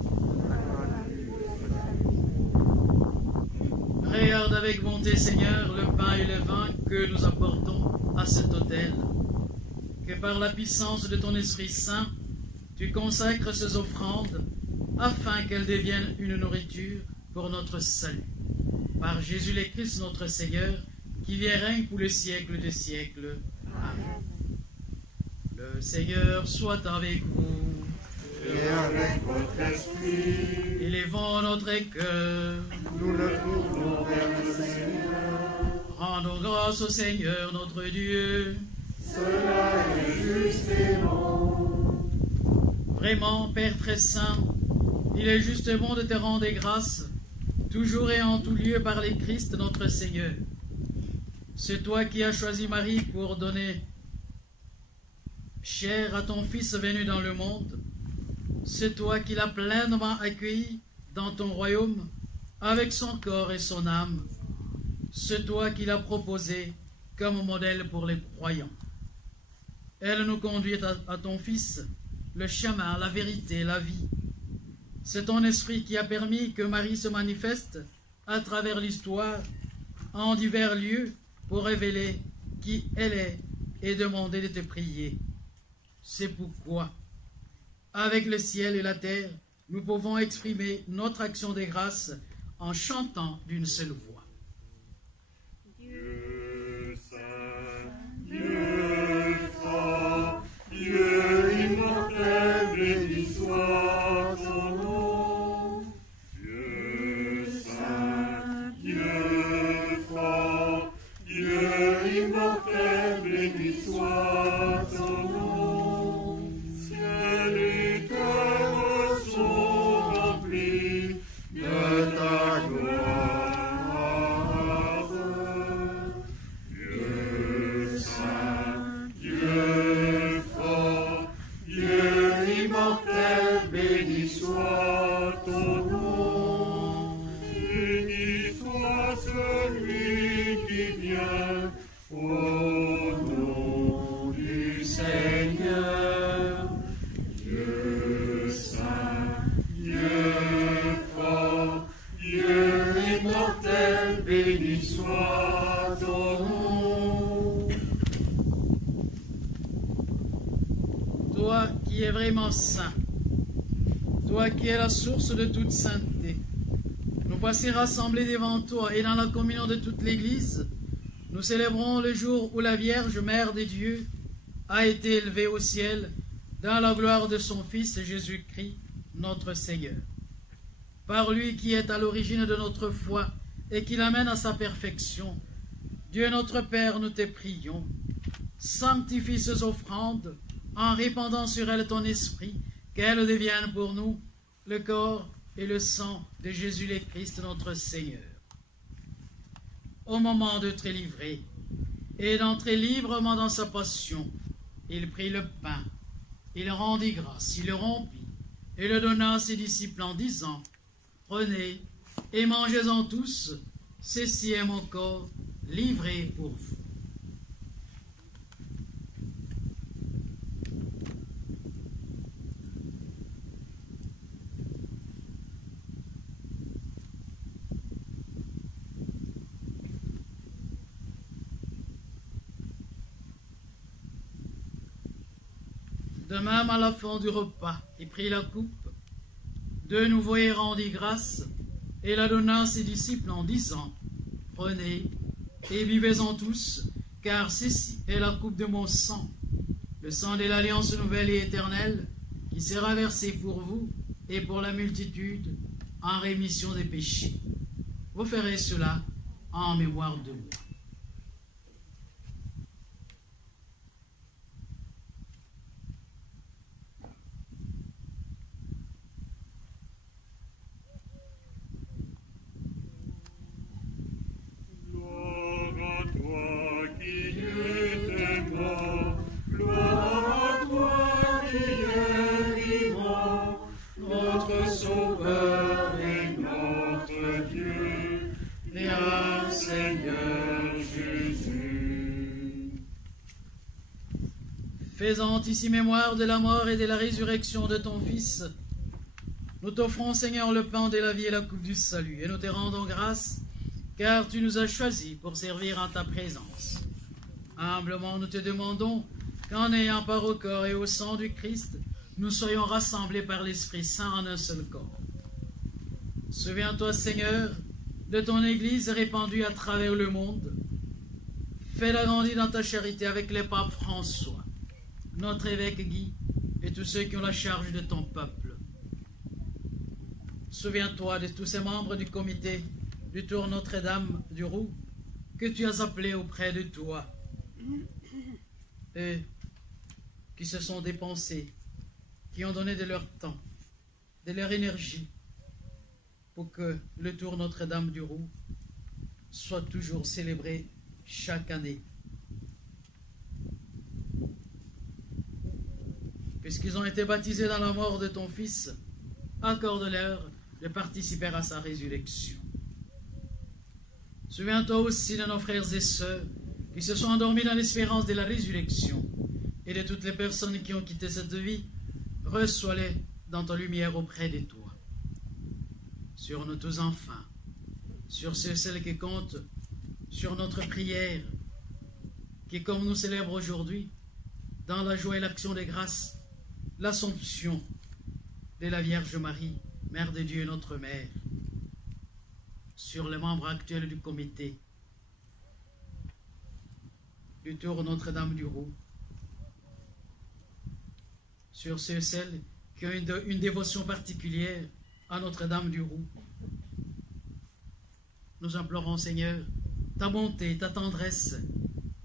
Regarde avec bonté, Seigneur, le pain et le vin que nous apportons à cet autel. Que par la puissance de ton Esprit Saint, tu consacres ces offrandes afin qu'elles deviennent une nourriture pour notre salut. Par Jésus le Christ, notre Seigneur, qui vit et règne pour les siècles des siècles. Amen. Le Seigneur soit avec vous. et avec votre esprit, Élevons notre cœur. nous le tournons vers le Seigneur. Rendons grâce au Seigneur notre Dieu. Cela est juste et bon. Vraiment, Père très saint, il est juste bon de te rendre grâce, toujours et en tout lieu par les Christ notre Seigneur. C'est toi qui as choisi Marie pour donner chair à ton Fils venu dans le monde. C'est toi qui l'as pleinement accueilli dans ton royaume, avec son corps et son âme. C'est toi qui l'as proposé comme modèle pour les croyants. Elle nous conduit à ton Fils, le chemin, la vérité, la vie. C'est ton esprit qui a permis que Marie se manifeste à travers l'histoire, en divers lieux, pour révéler qui elle est et demander de te prier. C'est pourquoi, avec le ciel et la terre, nous pouvons exprimer notre action de grâce en chantant d'une seule voix. Dieu saint, Dieu fort, Dieu immortel, béni soit ton nom. Dieu saint, Dieu fort, Dieu immortel, béni soit ton nom. Ciel et terre sont remplis de ta gloire. Dieu saint, Dieu fort, Dieu immortel, béni soit ton nom. Béni soit celui qui vient au nom du Seigneur. Dieu saint, Dieu fort, Dieu immortel, béni soit ton nom. Toi qui es vraiment saint, toi qui es la source de toute sainteté, nous voici rassemblés devant toi et dans la communion de toute l'Église, nous célébrons le jour où la Vierge Mère de Dieu a été élevée au ciel dans la gloire de son Fils Jésus-Christ, notre Seigneur. Par lui qui est à l'origine de notre foi et qui l'amène à sa perfection, Dieu notre Père, nous te prions, sanctifie ces offrandes en répandant sur elles ton esprit, qu'elles deviennent pour nous le corps et le sang de Jésus le Christ notre Seigneur. Au moment de te livrer et d'entrer librement dans sa passion, il prit le pain, il rendit grâce, il le rompit et le donna à ses disciples en disant, « Prenez et mangez-en tous, ceci est mon corps livré pour vous. » De même, à la fin du repas, il prit la coupe, de nouveau il rendit grâce, et la donna à ses disciples en disant, « Prenez et buvez-en tous, car ceci est la coupe de mon sang, le sang de l'alliance nouvelle et éternelle, qui sera versé pour vous et pour la multitude en rémission des péchés. Vous ferez cela en mémoire de moi. » Gloire à toi qui es mort, gloire à toi qui es vivant, notre Sauveur et notre Dieu, bien Seigneur Jésus. Faisant ici mémoire de la mort et de la résurrection de ton Fils, nous t'offrons, Seigneur, le pain de la vie et la coupe du salut, et nous te rendons grâce, car tu nous as choisis pour servir en ta présence. Humblement, nous te demandons qu'en ayant part au corps et au sang du Christ, nous soyons rassemblés par l'Esprit Saint en un seul corps. Souviens-toi, Seigneur, de ton Église répandue à travers le monde. Fais-la grandir dans ta charité avec le pape François, notre évêque Guy, et tous ceux qui ont la charge de ton peuple. Souviens-toi de tous ces membres du comité du Tour Notre-Dame du Roux que tu as appelés auprès de toi et qui se sont dépensés, qui ont donné de leur temps, de leur énergie pour que le Tour Notre-Dame du Roux soit toujours célébré chaque année. Puisqu'ils ont été baptisés dans la mort de ton Fils, accorde-leur de participer à sa résurrection. Souviens-toi aussi de nos frères et sœurs qui se sont endormis dans l'espérance de la résurrection et de toutes les personnes qui ont quitté cette vie. Reçois-les dans ta lumière auprès de toi. Sur nous tous enfin, sur ceux et celles qui comptent, sur notre prière, qui comme nous célébrons aujourd'hui, dans la joie et l'action des grâces, l'Assomption de la Vierge Marie, Mère de Dieu et notre Mère, sur les membres actuels du comité du Tour Notre-Dame du Roux, sur ceux et celles qui ont une dévotion particulière à Notre-Dame du Roux. Nous implorons, Seigneur, ta bonté, ta tendresse,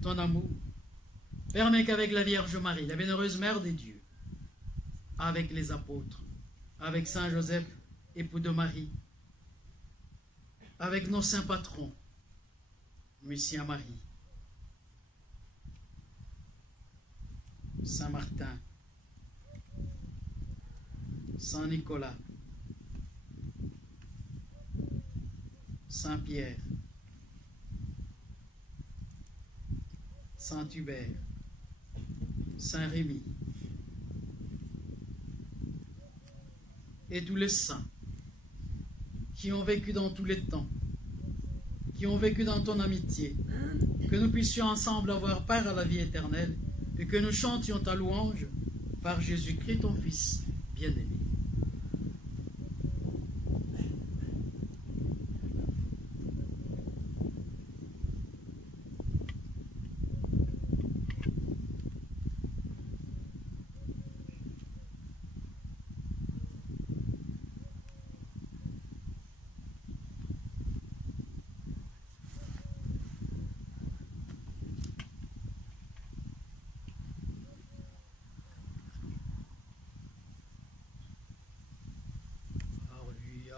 ton amour. Permets qu'avec la Vierge Marie, la bienheureuse Mère de Dieu, avec les apôtres, avec Saint Joseph, époux de Marie, avec nos saints patrons, Monsieur Marie, Saint Martin, Saint Nicolas, Saint Pierre, Saint Hubert, Saint Rémy, et tous les saints qui ont vécu dans tous les temps, qui ont vécu dans ton amitié, que nous puissions ensemble avoir part à la vie éternelle et que nous chantions ta louange par Jésus-Christ, ton Fils bien-aimé.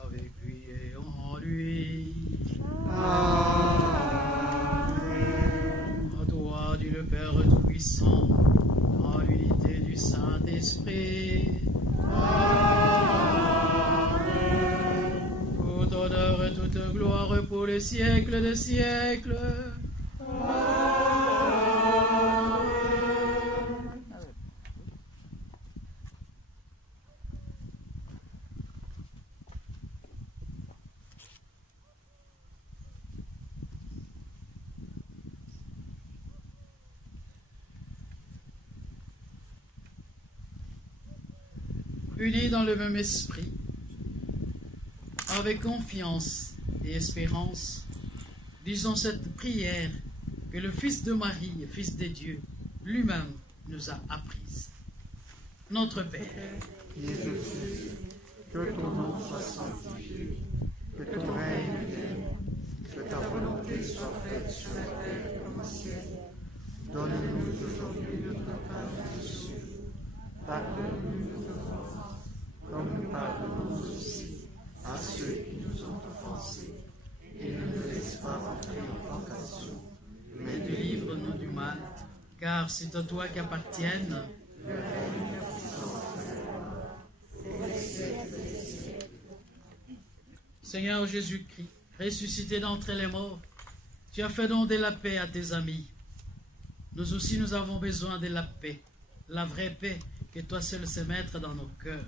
Avec lui et en lui. Amen. À toi, Dieu le Père Tout-Puissant, dans l'unité du Saint-Esprit. Amen. Tout honneur et toute gloire pour les siècles des siècles. Unis dans le même esprit, avec confiance et espérance, disons cette prière que le Fils de Marie, Fils de Dieu, lui-même nous a apprise. Notre Père, qui es aux cieux, que ton nom soit sanctifié, que ton règne vienne, que ta volonté soit faite sur la terre comme au ciel. Donne-nous aujourd'hui notre pain quotidien. Pardonne-nous nos offenses, comme nous pardonnons aussi à ceux qui nous ont offensés. Et ne nous laisse pas entrer en tentation, mais délivre-nous du mal, car c'est à toi qu'appartiennent le règne, la puissance et les siècles des siècles. Seigneur Jésus-Christ, ressuscité d'entre les morts, tu as fait don de la paix à tes amis. Nous aussi, nous avons besoin de la paix, la vraie paix que toi seul sais mettre dans nos cœurs,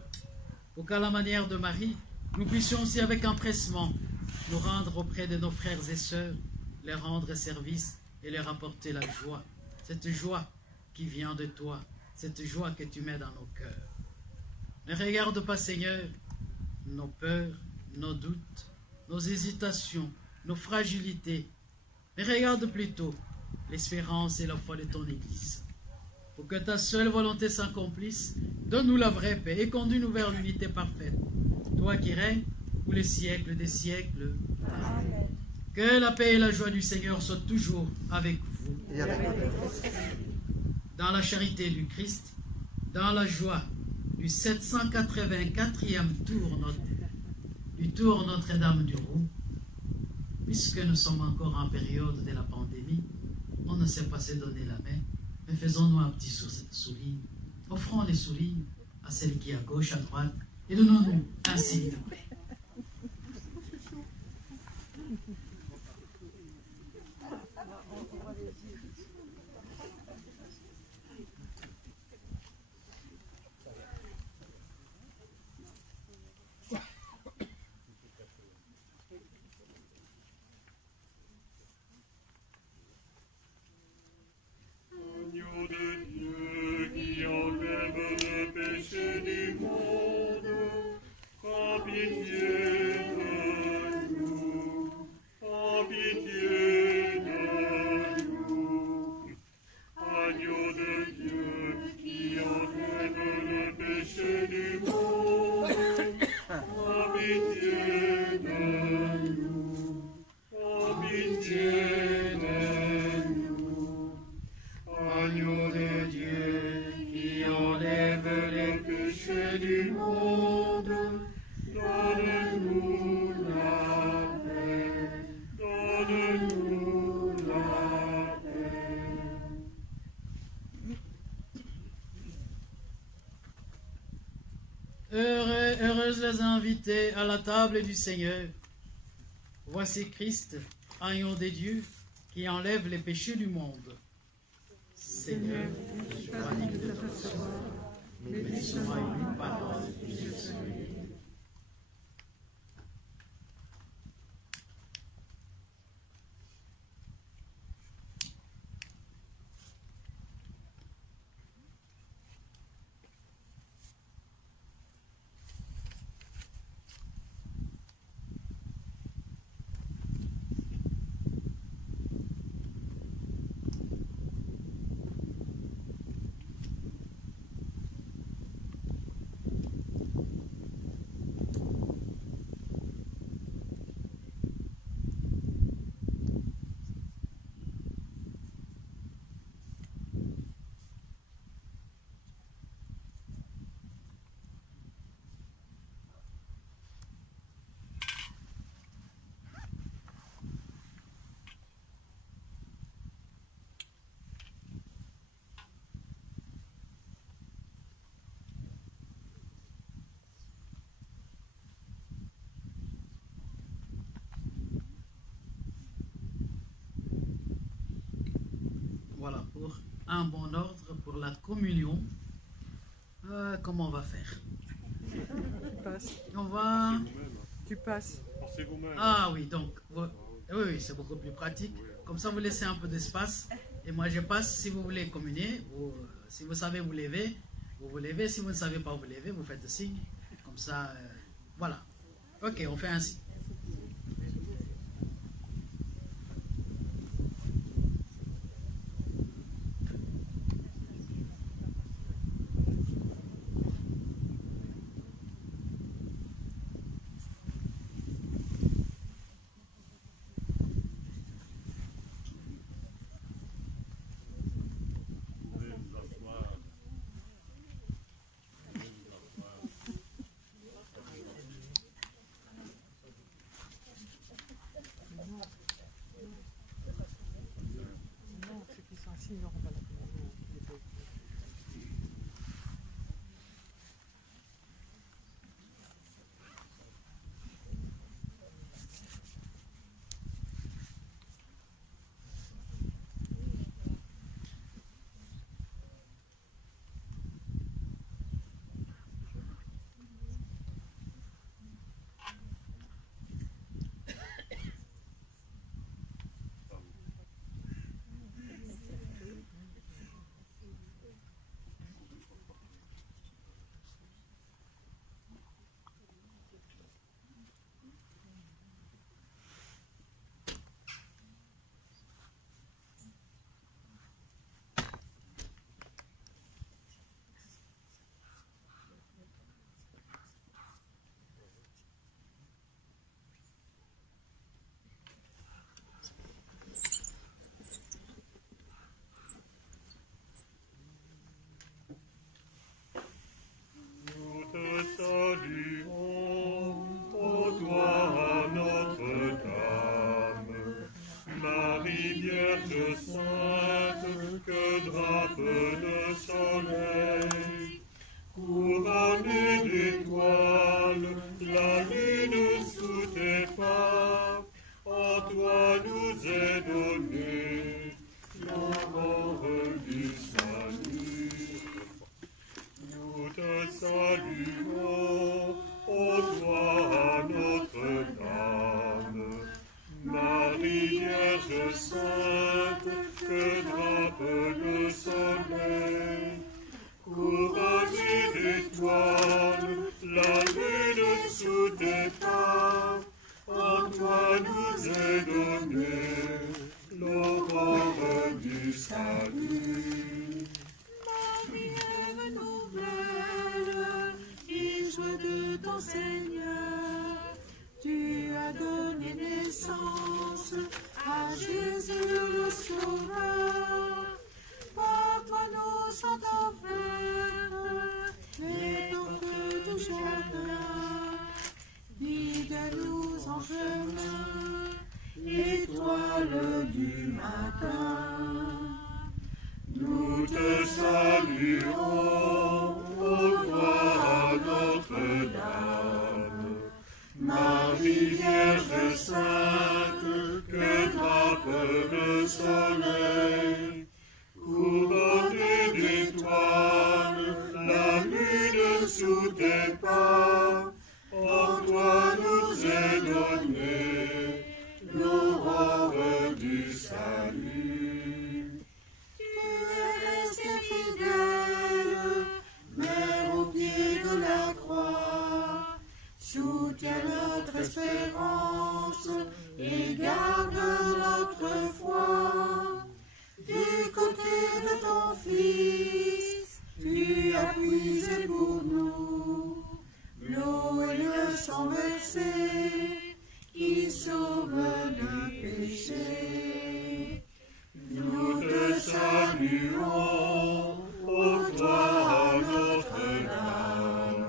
pour qu'à la manière de Marie, nous puissions aussi avec empressement nous rendre auprès de nos frères et sœurs, leur rendre service et leur apporter la joie, cette joie qui vient de toi, cette joie que tu mets dans nos cœurs. Ne regarde pas, Seigneur, nos peurs, nos doutes, nos hésitations, nos fragilités, mais regarde plutôt l'espérance et la foi de ton Église, pour que ta seule volonté s'accomplisse. Donne-nous la vraie paix et conduis-nous vers l'unité parfaite. Toi qui règnes pour les siècles des siècles. Amen. Que la paix et la joie du Seigneur soient toujours avec vous. Et avec votre esprit. Dans la charité du Christ, dans la joie du 784e tour Notre-Dame du Roux, puisque nous sommes encore en période de la pandémie, on ne sait pas se donner la main, mais faisons-nous un petit souligne. Offrons les soulignes à celle qui est à gauche, à droite, et donnons-nous un signe de paix. Agneau de Dieu qui enlève le péché du monde, prends pitié de nous, prends pitié de nous. Agneau de Dieu qui enlève le péché du monde, prends pitié de nous, prends pitié de nous. Agneau de Dieu qui enlève les péchés du monde, donne-nous la paix, donne-nous la paix. Heureuses les invités à la table du Seigneur. Voici Christ, agneau de Dieu, qui enlève les péchés du monde. Seigneur, je suis pas digne de te recevoir, mais dis seulement une parole et je serai guéri. Voilà, pour un bon ordre, pour la communion, comment on va faire? Tu passes. On va... Tu passes. Pensez vous-même. Ah oui, donc, oui, c'est beaucoup plus pratique. Comme ça, vous laissez un peu d'espace. Et moi, je passe, si vous voulez communier, si vous savez vous levez, vous vous levez. Si vous ne savez pas vous lever, vous faites signe. Comme ça, voilà. Ok, on fait ainsi. Vierge sainte, que drape le soleil. Couronnée d'étoiles, la lune sous tes pas, en toi nous est donné l'aurore du salut. Nous te saluons, ô toi Notre-Dame, Marie Vierge sainte, que drape le soleil. Couronnée d'étoiles, la lune sous tes pas, en toi nous est donné l'aurore du salut. Marie, nouvelle, qui joie de ton Seigneur, tu as donné naissance à Jésus le Sauveur. Par toi nous sommes offerts, les portes du jardin. Guide-nous en chemin, étoile du matin. Nous te saluons, ô toi Notre-Dame, Marie Vierge sainte, que drape le soleil. Couronnée d'étoiles, la lune sous tes pas, en toi nous est donné l'aurore du salut. Tu es resté fidèle, mère au pied de la croix. Soutiens notre espérance et garde notre foi. Du côté de ton Fils, tu as puisé pour nous l'eau et le sang versé qui sauvent le péché. Nous te saluons, ô toi Notre-Dame,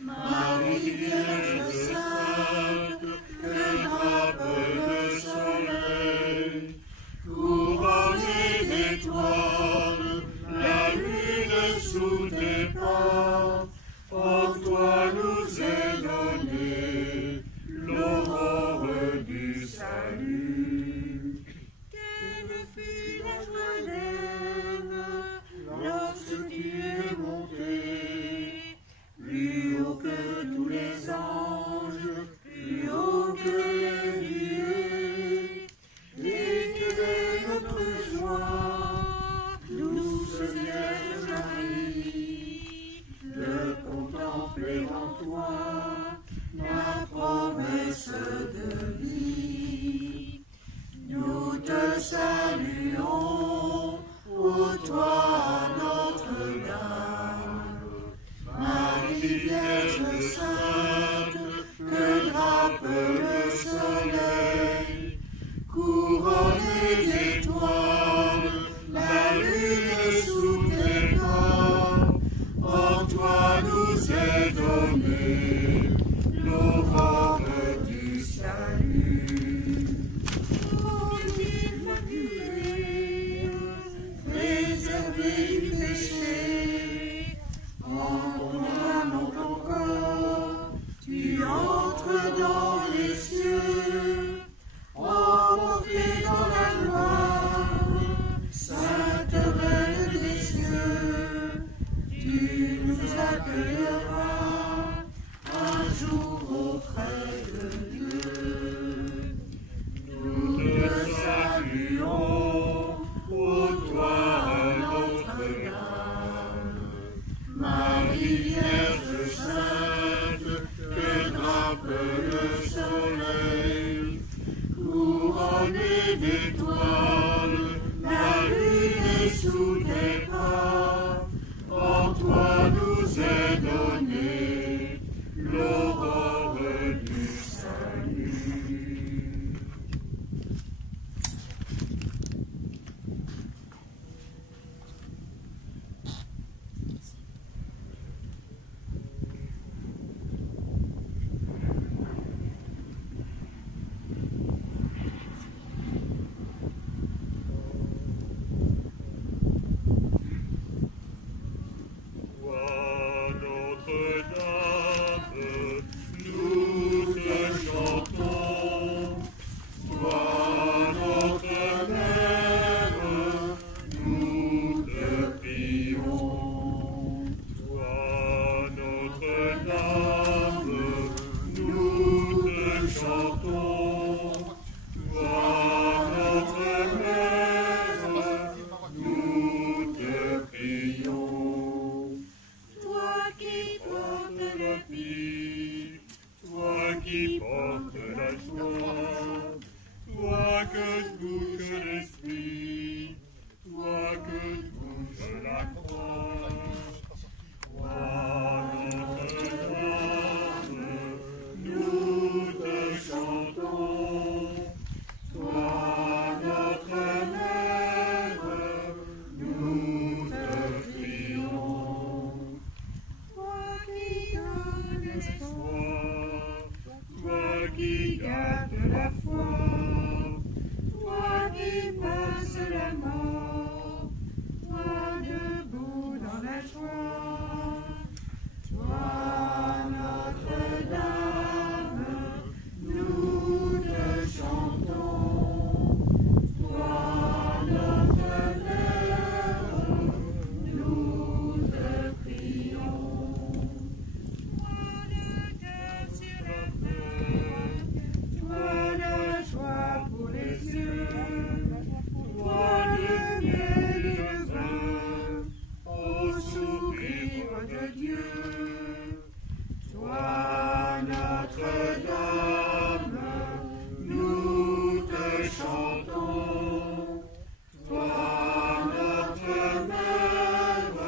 Marie Vierge sainte, que drape le soleil. Couronnée d'étoiles, la lune sous tes pas, en toi nous est donné l'aurore du salut. Quelle fut la joie d'Ève lorsque tu es monté, plus haut que tous les anges, plus haut que les dieux. Et quelle est notre joie, douce Vierge Marie, de contempler en toi la promesse de vie. Nous te saluons, ô toi Notre-Dame, Marie Vierge sainte, que drape le soleil. Couronnée d'étoiles, la lune sous tes pas, en toi nous est donné l'aurore du salut. Ô Immaculée, préservée du péché, en ton âme, en ton corps, tu entres dans les cieux, emporté dans la gloire, Sainte Reine des cieux, tu nous accueilleras un jour auprès de Dieu. Nous te saluons, ô toi Notre-Dame, Marie Vierge sainte, que drape le soleil. Couronnée d'étoiles, la lune sous tes pas, en toi nous est donné l'aurore du salut. chantons, toi notre Mère, nous te prions. Toi qui portes la vie, toi qui portes la joie, toi que touche l'esprit, toi que touche la croix, toi Notre-Dame, nous te chantons, toi notre Mère, nous te prions. Toi qui donnes l'espoir, toi qui gardes la foi, toi qui passes la mort, toi debout dans la joie, toi Notre-Dame, nous te chantons, toi notre Mère, nous te prions. Toi le cœur sur la terre, toi la joie pour les yeux, toi le miel et le vin, au sourire de Dieu. Toi Notre-Dame, nous te chantons, toi notre Mère,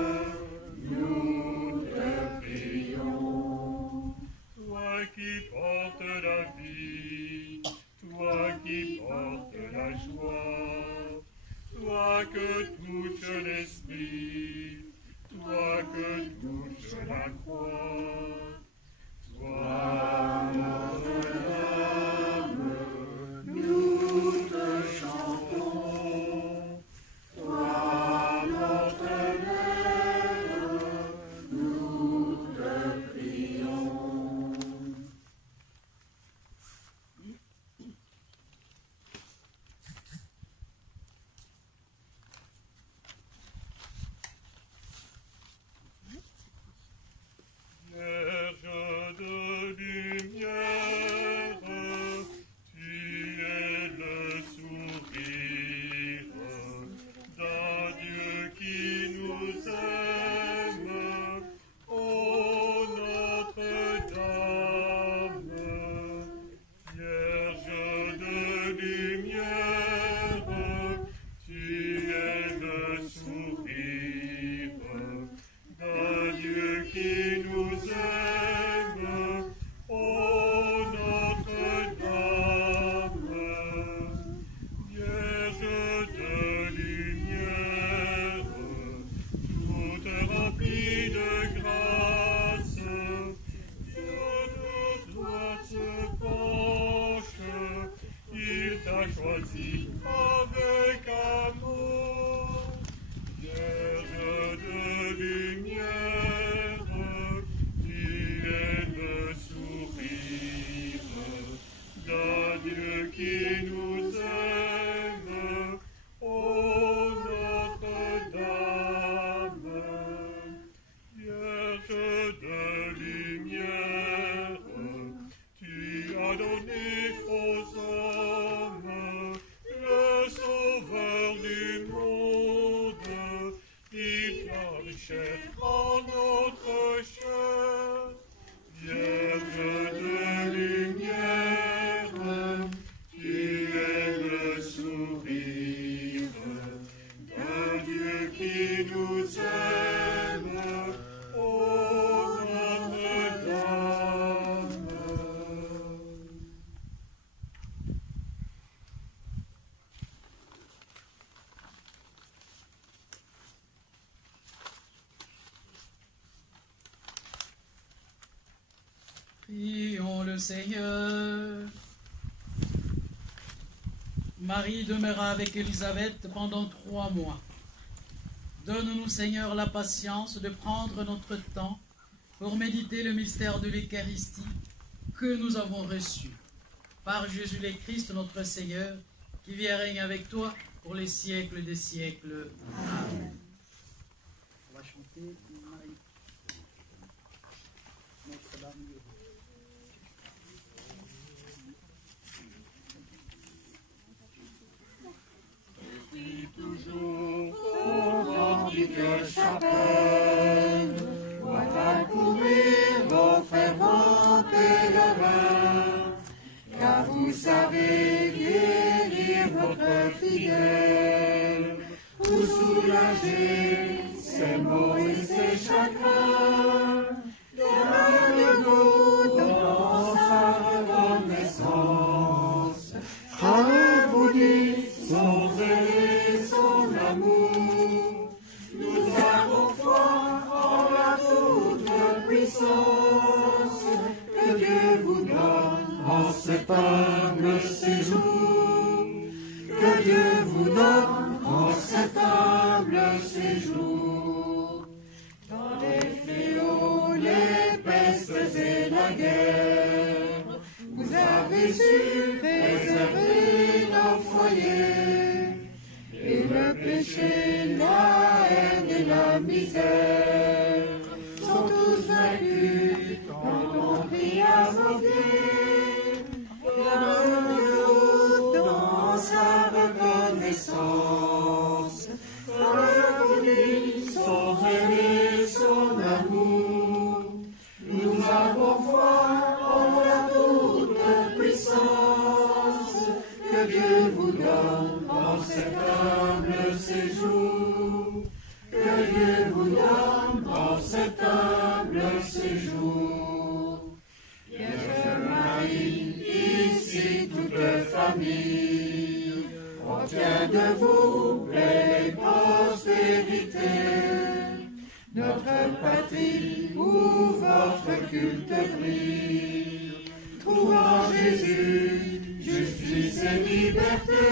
nous te prions. Toi qui portes la vie, toi qui portes la joie, toi que touche l'esprit, toi que touche la croix, toi Notre-Dame, nous te chantons, toi notre Mère, nous te prions. Vierge de lumière, tu es le sourire d'un Dieu qui nous aime, ô Notre-Dame. Vierge de lumière, tu es le sourire d'un Dieu qui nous aime, ô Notre-Dame. Vierge de lumière, toute remplie de grâce, Dieu de toi se penche, il t'a choisi avec amour. Vierge de lumière, tu es le sourire d'un Dieu qui nous aime, ô Notre-Dame. Vierge de lumière, tu as donné aux hommes le Sauveur du monde, il t'a mis chair en notre chair. Vierge de lumière, tu es le sourire d'un Dieu qui nous aime, ô Notre-Dame. Prions le Seigneur. Marie demeura avec Élisabeth pendant 3 mois. Donne-nous, Seigneur, la patience de prendre notre temps pour méditer le mystère de l'Eucharistie que nous avons reçu. Par Jésus le Christ, notre Seigneur, qui vit et règne avec toi pour les siècles des siècles. Amen. On va chanter Marie. Notre-Dame du Roi. Vous savez guérir votre fidèle, vous soulager ses maux et ses chagrins, donne-nous dans sa reconnaissance, à vous dire son zèle et son amour. Nous avons foi en la toute puissance que Dieu vous donne en cet humble séjour, que Dieu vous donne en cet humble séjour. Dans les fléaux, les pestes et la guerre, vous avez su préserver nos foyers, et le péché, la haine et la misère sont tous vaincus quand on prie à vos pieds. Donne-nous dans sa reconnaissance, donne-nous son zèle et son amour. Nous avons foi en la toute puissance que Dieu vous donne en cet humble séjour, que Dieu vous donne en cet humble séjour. Vierge Marie, ici toute famille, obtient de vous paix et prospérité. Notre patrie où votre culte brille, trouve en Jésus justice et liberté.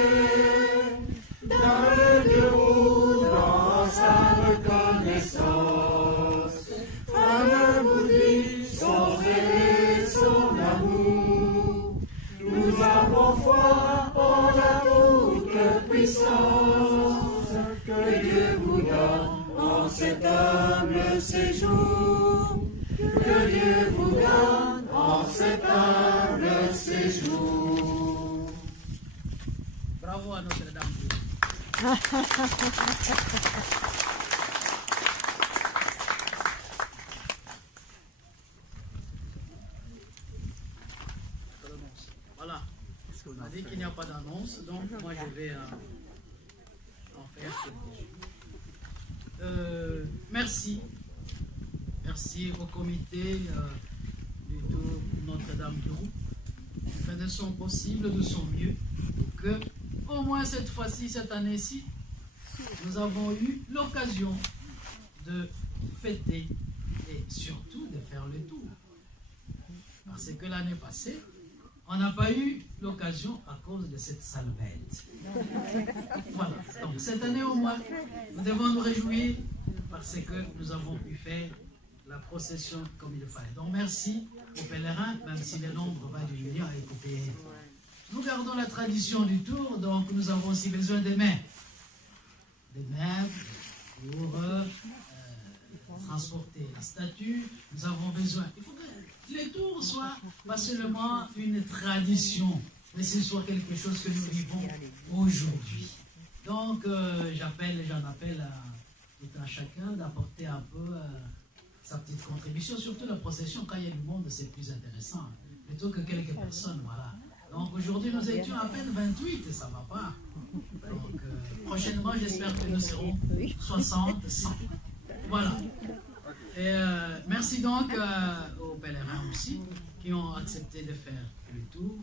Donne-nous dans sa reconnaissance, donne-vous dit son zèle et son amour. Nous avons foi en la toute puissance que Dieu vous donne en cet humble séjour, que Dieu vous donne en cet humble séjour. Bravo à Notre-Dame. Voilà. On a dit qu'il n'y a pas d'annonce, donc moi je vais en faire quelque chose. Merci. Merci au comité du Tour Notre-Dame du Roux qui fait de son possible, de son mieux, pour que, au moins cette fois-ci, cette année-ci, nous avons eu l'occasion de fêter et surtout de faire le tour. Parce que l'année passée, on n'a pas eu l'occasion à cause de cette sale bête. Voilà. Donc cette année au moins, nous devons nous réjouir parce que nous avons pu faire la procession comme il le fallait. Donc merci aux pèlerins, même si le nombre va diminuer avec OPR. Nous gardons la tradition du tour, donc nous avons aussi besoin des mains. Des mains pour transporter la statue. Nous avons besoin. Il faut que les tours soient pas seulement une tradition, mais ce soit quelque chose que nous vivons aujourd'hui. Donc j'en appelle à tout un chacun d'apporter un peu sa petite contribution, surtout la procession, quand il y a du monde, c'est plus intéressant, plutôt que quelques personnes, voilà. Donc aujourd'hui, nous étions à peine 28 et ça ne va pas. Donc prochainement, j'espère que nous serons 60, 100. Voilà. Et merci donc aux pèlerins aussi qui ont accepté de faire le tour.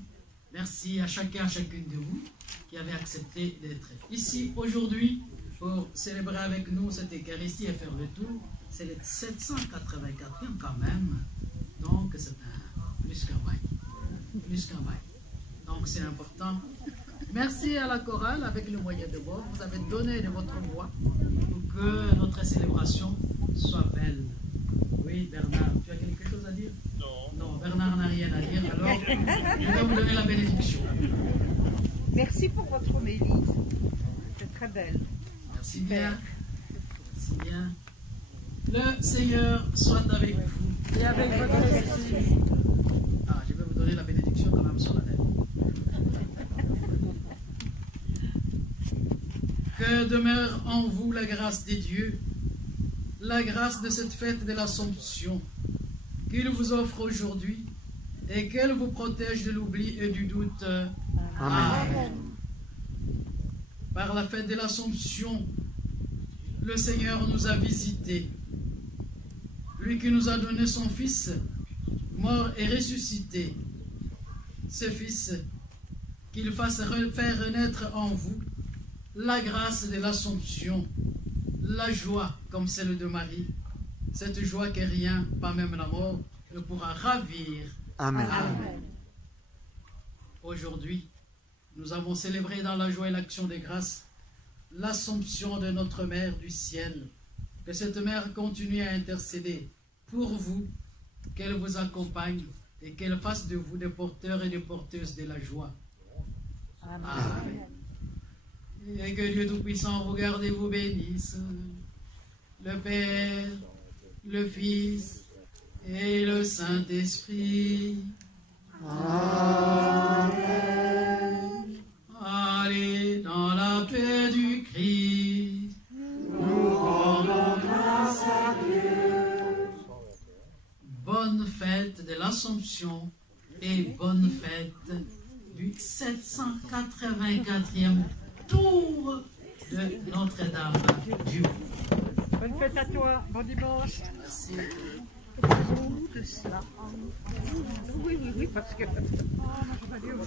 Merci à chacun, à chacune de vous qui avez accepté d'être ici aujourd'hui pour célébrer avec nous cette Eucharistie et faire le tour. C'est le 784e quand même, donc c'est plus qu'un bail. Plus qu'un bail. Donc c'est important. Merci à la chorale avec le moyen de bord. Vous avez donné de votre voix pour que notre célébration soit belle. Oui, Bernard, tu as quelque chose à dire? Non. Non, Bernard n'a rien à dire. Alors, je vais vous donner la bénédiction. Merci pour votre homélie. C'est très belle. Merci bien. Merci bien. Le Seigneur soit avec vous. Et avec votre esprit. Ah, je vais vous donner la bénédiction quand même sur la lèvre. Que demeure en vous la grâce des dieux, la grâce de cette fête de l'Assomption qu'il vous offre aujourd'hui, et qu'elle vous protège de l'oubli et du doute. Amen. Par la fête de l'Assomption, le Seigneur nous a visités. Lui qui nous a donné son Fils, mort et ressuscité. Ce Fils, qu'il fasse faire renaître en vous la grâce de l'Assomption, la joie comme celle de Marie, cette joie que rien, pas même la mort, ne pourra ravir. Amen. Amen. Aujourd'hui, nous avons célébré dans la joie et l'action des grâces l'Assomption de notre Mère du ciel. Que cette Mère continue à intercéder pour vous, qu'elle vous accompagne et qu'elle fasse de vous des porteurs et des porteuses de la joie. Amen. Et que Dieu Tout-Puissant vous garde et vous bénisse, le Père, le Fils et le Saint-Esprit. Amen. Allez dans la paix du Christ. Nous rendons grâce à Dieu. Bonne fête de l'Assomption et bonne fête du 784e tour de Notre-Dame du Haut. Bonne fête à toi, bon dimanche. Merci. Faisons-nous de cela. Oui, parce que... Oh, moi, je vais aller au